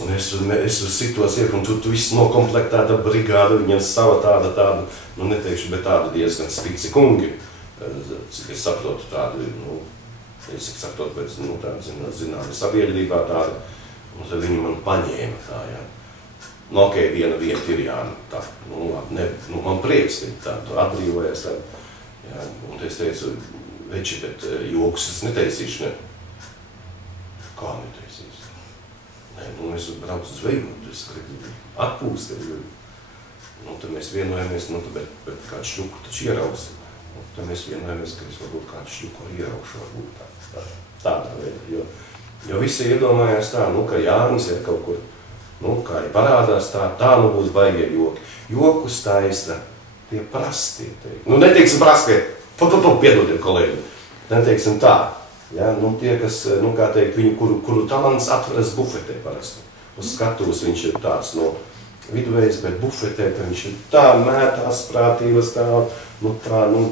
Un es sitos iekšā, un tur viss nokomplektēta brigāda, viņiem sava tāda, nu, neteikšu, bet tāda diezgan spici kungi, cik es saprotu tādu, nu, es saprotu, bet, nu, tāda zināma sabiedrībā tāda, un tad viņi man paņēma tā, jā. Nu, ok, viena vieta ir, jā, tā, nu, man prieks, tā, tu atbrīvojies, tā, jā, un es teicu, veči, bet joks es netaisīšu, ne? Kā netaisīšu? Nē, nu, es braucu uz vejot, es gribu atpūst, nu, tad mēs vienojamies, nu, bet kādu šļuku taču ieraugs, nu, tad mēs vienojamies, ka es varbūt kādu šļuku arī ieraušu, varbūt tādā veidā, jo visi iedomājās tā, nu, ka Jānis ir kaut kur, nu, kā ir parādās tā nu būs baigie joki. Jokus taisa tie prastie, teikt. Nu, neteiksim prastie, piedodiet, kolēģi, neteiksim tā, ja, nu, tie, kas, nu, kā teikt, kuru talants atveras bufetē parasti. Uz skatuves viņš ir tāds, nu, viduvējs, bet bufetē, ka viņš ir tā mētās prātības tā, nu,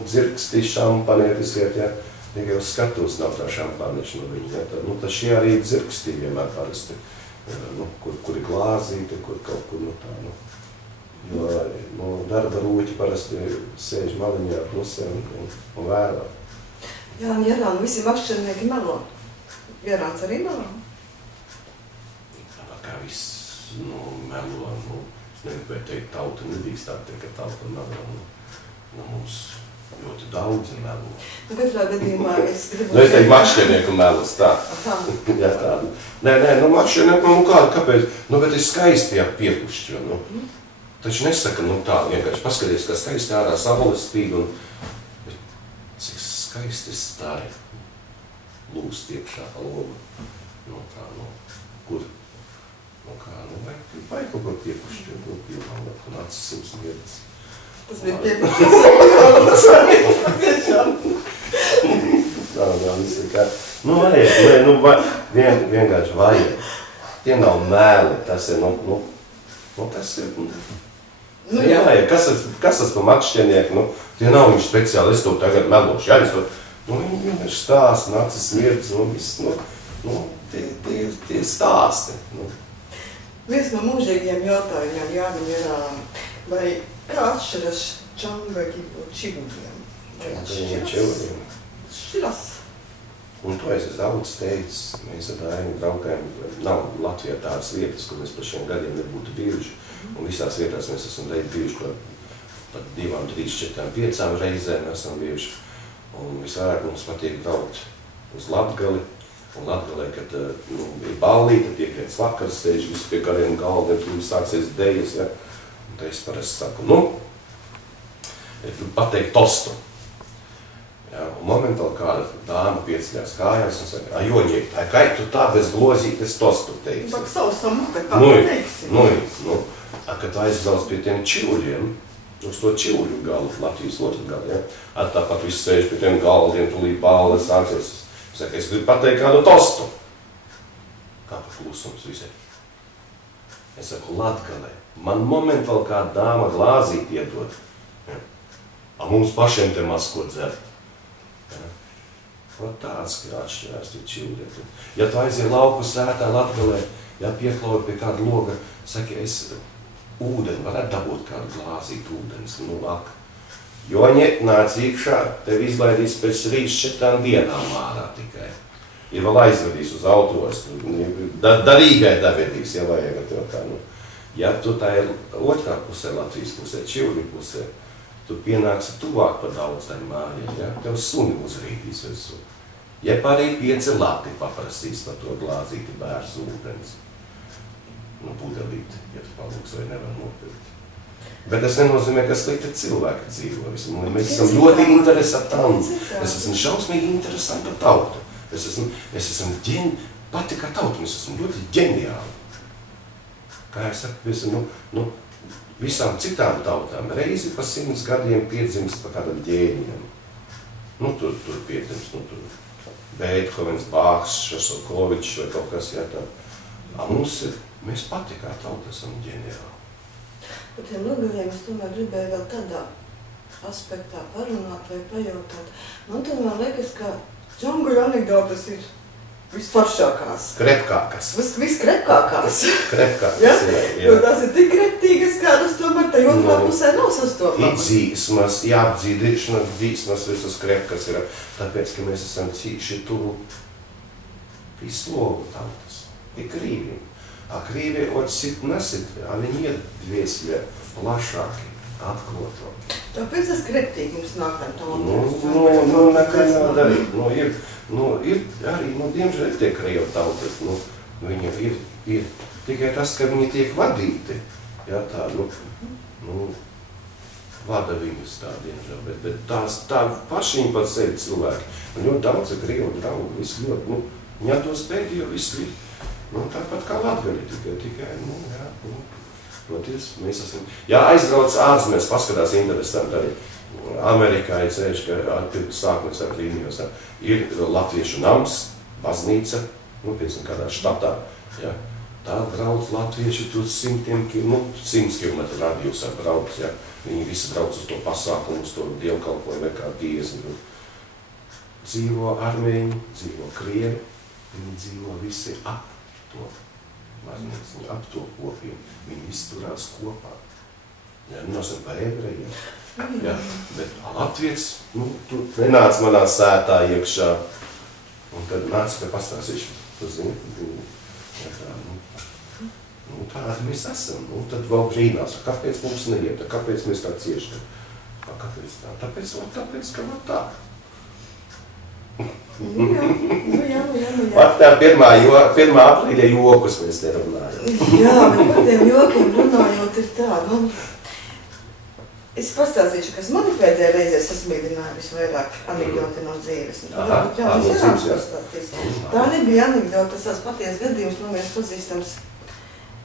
dzirksti šampanietis iet, ja. Tikai uz skatuves nav tā šampānieša no viņa, ja, nu, tad šie arī dzirkstī vienmēr parasti, nu, kur ir glāzīte, kur kaut kur, nu, tā, nu, jo, nu, darba rūķi parasti sēž maliņā klusē un vērā. Jā, un Jērāna, visi makšķernieki melo. Jērāns arī melo? Tāpat kā viss, nu, melo, nu, es negribēju teikt, tauta nedrīkst tā teikt, ka tauta melo, nu, mums ļoti daudzi melo. Nu, katrā gadījumā es gribu... Nu, es teiktu makšķernieku melos, tā. Jā, tādu. Nē, nu, makšķernieku, nu, kāpēc? Nu, bet es skaisti jā piepušķi, nu. Taču nesaka, nu, tā vienkārši paskaties, ka skaisti ārā saule spīd un... Bet cik skaisti stāja lūst iekšā pa logu. Nu, tā, nu, kur? Nu, kā, nu, vai kaut ko piepušķi, nu, pilnām, un acis uzmiedas. Tas bija piepušķis. Patiešām. Tā, viss ir kā... Nu, vajag, nu, vienkārši vajag. Tie nav mēli, tas ir, nu, tas ir... Nu, jā, kas tas pa makšķernieku, nu, tie nav viņš speciāli, es to tagad melošu, jā, es to... Nu, viņi vienkārši stāst, acis smirdz, un viss, nu, tie stāsti, nu. Viens no mūžīgiem jautājumiem Jānim Jērānam, vai kā atšķiras čangagi no čigudiem? Vai atšķiras? Šķiras. Un to es daudz teicu, mēs ar Dainu draugiem, nav Latvijā tādas vietas, kur mēs par šiem gadiem nebūtu bijuši. Un visās vietās mēs esam bijuši pat 2, 3, 4, 5 reizēm esam bijuši. Un visvairāk mums patīk braukt uz Latgali, Un Latgalē, kad ir ballīte, piekriets vakars, sēž visi pie gariem galdiem, tur sāksies dejas, ja? Un te es parasti saku, pateikt tostu. Ja? Un momentāli kāda dāma pieceļās kājās un saka, Joņiek, kā tu tā bez glozītes tostu teiksi? Bak sausam, kā tu teiksi? Kad aizbrauc pie tiem čivļiem, uz to čivļu galu, Latvijas otru galu, ja? Tāpat viss sēž pie tiem galdiem, tulīt bāle sāksies. Saka, es gribu pateikt kādu tostu. Kā par klusums visai? Es saku, Latgalē, man momentāli kāda dāma glāzīt iedod. Ja? A mums pašiem te maz ko dzert. Ja? Tāds, ka atšķirās tie čivļi. Ja tu aizies lauku sētā Latgalē, ja pieklauri pie kāda loga, saki, es ūdeni, varētu dabūt kādu glāzīt ūdens, Joņiek, nāc iekšā, tevi izlaidīs pēc 3-4 dienām ārā tikai. Ir vēl aizvedīs uz autostu, darīgai davedīs, ja vajag tev tā, Ja tu tā ir otrā pusē, Latvijas pusē, čivļu pusē, tu pienāksi tuvāk par daudz tai mājai, ja? Tev suni uzrītīs visu. Ja arī 5 lati paprasīs par to glāzīti bērzu ūdens. Pudelīti, ja tu palūks vai nevar nopirkt. Bet tas nenozīmē, ka slikti cilvēki dzīvo. Mēs esam ļoti interesanti. Es esmu šausmīgi interesanta tauta. Es esmu pati kā tauta, mēs esam ļoti ģeniāli. Kā es saku, visām citām tautām reizi pa 100 gadiem piedzimst pa kādam ģēnijam. Tur piedzimst, Beethovens, Bāks, Šostakovičs vai kaut kas, ja tā. Mēs pati kā tauta esam ģeniāli. Par tiem Latgaliem es tomēr gribēju vēl tādā aspektā parunāt vai pajautāt. Man tomēr liekas, ka džungļu anekdotas ir visforšākās. Krepkākas. Viskrepkākās. Krepkākas, ja? jā. Jo tās ir tik kreptīgas, kādas tomēr tai otrā pusē nav sastopamas. Ir dzīsmas, jāapdzīdīšanas dzīsmas visas krepkas ir. Tāpēc, ka mēs esam cīši tuvu visu logu tautas. Ir krīvi. A krīvi sit nesit, a viņi ir dviesļi plašāki, atklātāki. Tāpēc tas kreptīgi mums nāk ar to. Nekā nav darīt. Ir arī, diemžēl ir tie krievu tautas. Viņi ir tikai tas, ka viņi tiek vadīti. Ja, tā, vada viņus tā, diemžēl. Bet tā paši viņi pat sevi cilvēki. Ļoti daudz ir krievu draugu, visi ļoti, viņi ar to spēdīju, visi ir. Tāpat kā Latgali, tikai, proties, mēs esam. Jā, aizbrauc ārzemēs, paskatās interesanti arī. Amerikā ir ceļš, ka sākums ar līnijos. Ir latviešu nams, baznīca, piecam kādā štatā. Ja. Tā brauc latvieši tur 100 kilometru radījusā brauc. Ja. Viņi visi brauc uz to pasākumu, uz to dievkalpojumu, kā diezgi. Dzīvo armēņi, dzīvo krievi, viņi dzīvo visi ap to baznīcu, ap to kopiem. Viņi visi turās kopā. Ja, esam par ebrejiem. Ja, bet Latvijas, tu nenāc manā sētā iekšā. Un tad nāc, ka pastāstīšu. Tu zini, ja tā, tādi mēs esam. Tad vēl brīnās, kāpēc mums neiet, kāpēc mēs tā ciešam. Kāpēc tā? Tāpēc, ka var tā. Jā. Tā 1. aprīļa jokus mēs te runājam. Jā, bet par tiem jokiem runājot ir tā, es pastāstīšu, kas mani pēdējā reizē sasmīdināja visvairāk anekdoti no dzīves. Tā nebija anekdota, tas paties gadījums, man viens pazīstams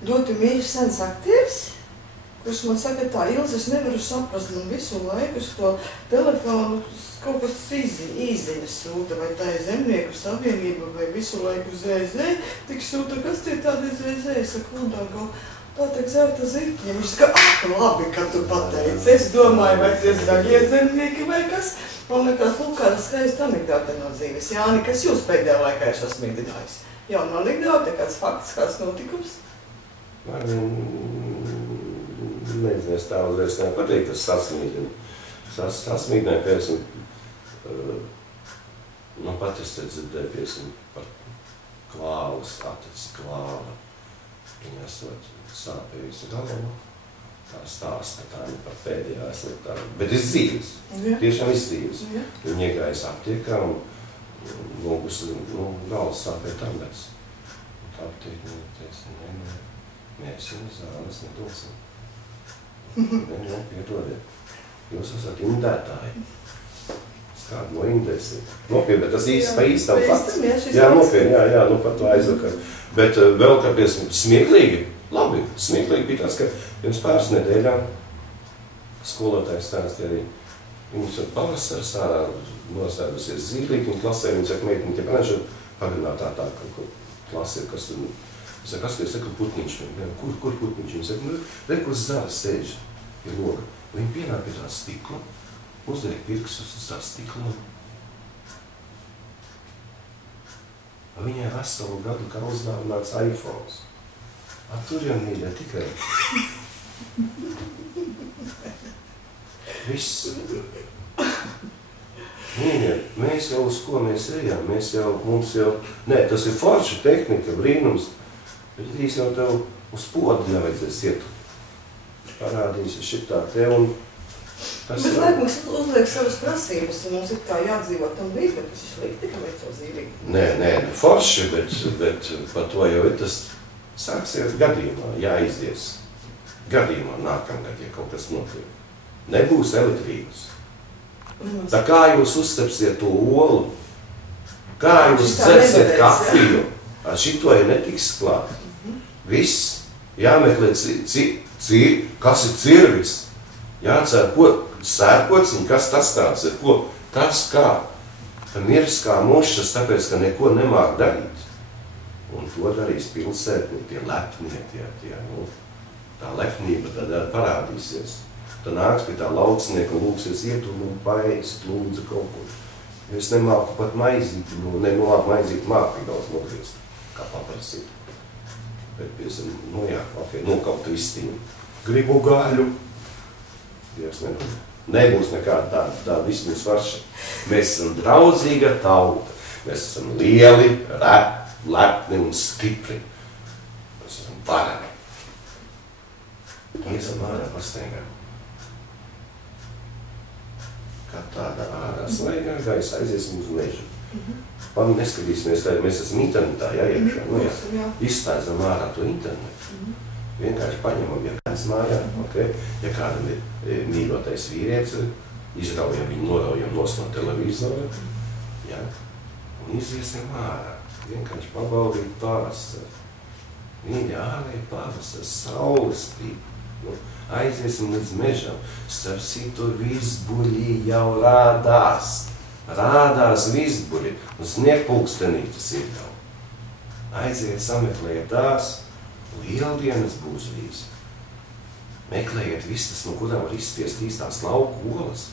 ļoti mīļš sens aktieris, kurš man saka tā, Ilze, es nevaru saprast, man visu laiku uz to telefonu kaut kas īziņas sūta, vai tā ir Zemnieku savienība, vai visu laiku ZZ, tik sūta, kas tie tādi ZZ, es saku, tā tiek zelta zirķi, viņš saka, labi, ka tu pateici, es domāju, vai tie zaļie zemnieki vai kas, man nekās, kāda skaista anekdote no dzīves. Jāni, kas jūs pēdējā laikā ir sasmīdinājis? Jauna anekdote, kāds fakts, kāds notikums? Nezinu, es tā uzreiz nepatīk, tas sasmīdina. Sasmīdināja, piemēram, pat es te dzirdēju, piemēram, par klāvas, atticis klāva. Viņa esot sāpējusi galvu. Tā stāsta, tā ir par pēdējā esot tā. Bet es dzīves, tiešām es dzīves. Viņa iegājas aptiekā un Lūgus, galvas sāpēja tablets. Tā aptiekni teica, nē, mēs jums zāles nedosim. Nē, piedodiet. Jūs esat indētāji. Kādu no indēsiet. Nopietni, bet tas īsti pa īstam fakts. Jā, nopietni, jā, nu par to aizvakar. Bet vēl kāpēc smieklīgi, labi, smieklīgi bija tas, ka pirms pāris nedēļām skolotājs stāstīja arī, viņus ir pavasaras ārā nosēdusies zīlīgi, un klasē viņi saka, meitini, ja branžu pagarinātā tā, ka klase ir, kas tur, es saku, kas, es saku, putniņš, kur putniņš, viņi saka, re, kur zara sēž, ir loga. Viņi pienāk pie tā stikla, uzliek pirkstus uz tā stikla. Viņai veselu gadu kā uzdāvināts iPhones. Tur jau mīļā tikai. Viss. Mīļā, mēs jau uz ko mēs ejam, mums jau, nē, tas ir forša tehnika, brīnums, bet drīz jau tev uz podu nevajadzēs iet. Parādīsi šitā te un tas bet laik mums uzliek savas prasības, un mums ir kā jādzīvot tam līdz, bet tas ir slikti, ka mēs to zīvīgi. Nē, forši, bet par to jau ir tas sāksies gadījumā, jāizies. Gadījumā nākamgad, ja kaut kas notiek. Nebūs elektrības. Tā kā jūs uztepsiet to olu, kā jūs dzersiet kafiju, ar šito ja netiks klāt. Viss jāmeklē, kas ir cirvis. Jācer, sērkociņi, kas tas tāds ir, ko tas kā. Tam mirs kā mušas, tāpēc, ka neko nemāk darīt. Un to darīs pilsētni, tie lepnie, tā lepnība tad parādīsies. Tad nāks pie tā laucinieka un lūksies iet un paēst, lūdzu kaut ko. Es nemāku pat maizīt, nemāku maizīt māku daudz nogriezt, kā paprasīt. Bet, piesam, nokaut vistiņu. Gribu gaļu. Dievs nebūs nekāda tāda viss mums varša. Mēs esam draudzīga tauta. Mēs esam lieli, lepni un stipri. Mēs esam vareni. Iesam ārā pastaigā. Kā tāda ārā svaigā gaisa aiziesim uz mežu. Neskatīsimies, mēs esam internetā, iekšā. Izslēdzam ārā to internetu. Vienkārši paņemam, ja kāds mājā, ja kādam ir mīļotais vīrietis, izraujam viņu, noraujam no televizora, un iziesim ārā. Vienkārši pabaudīt pavasaru. Mīļa ārā ir pavasaras, saules spīd. Aiziesim līdz mežam. Starp citu vizbuļi jau rādās. Rādās vizbuļi, un sniegpulkstenītes ir jau. Aiziet, sameklējiet tās. Lieldienas būs vīzi. Meklējiet vistas, no kurām var izspiest īstās lauku olas.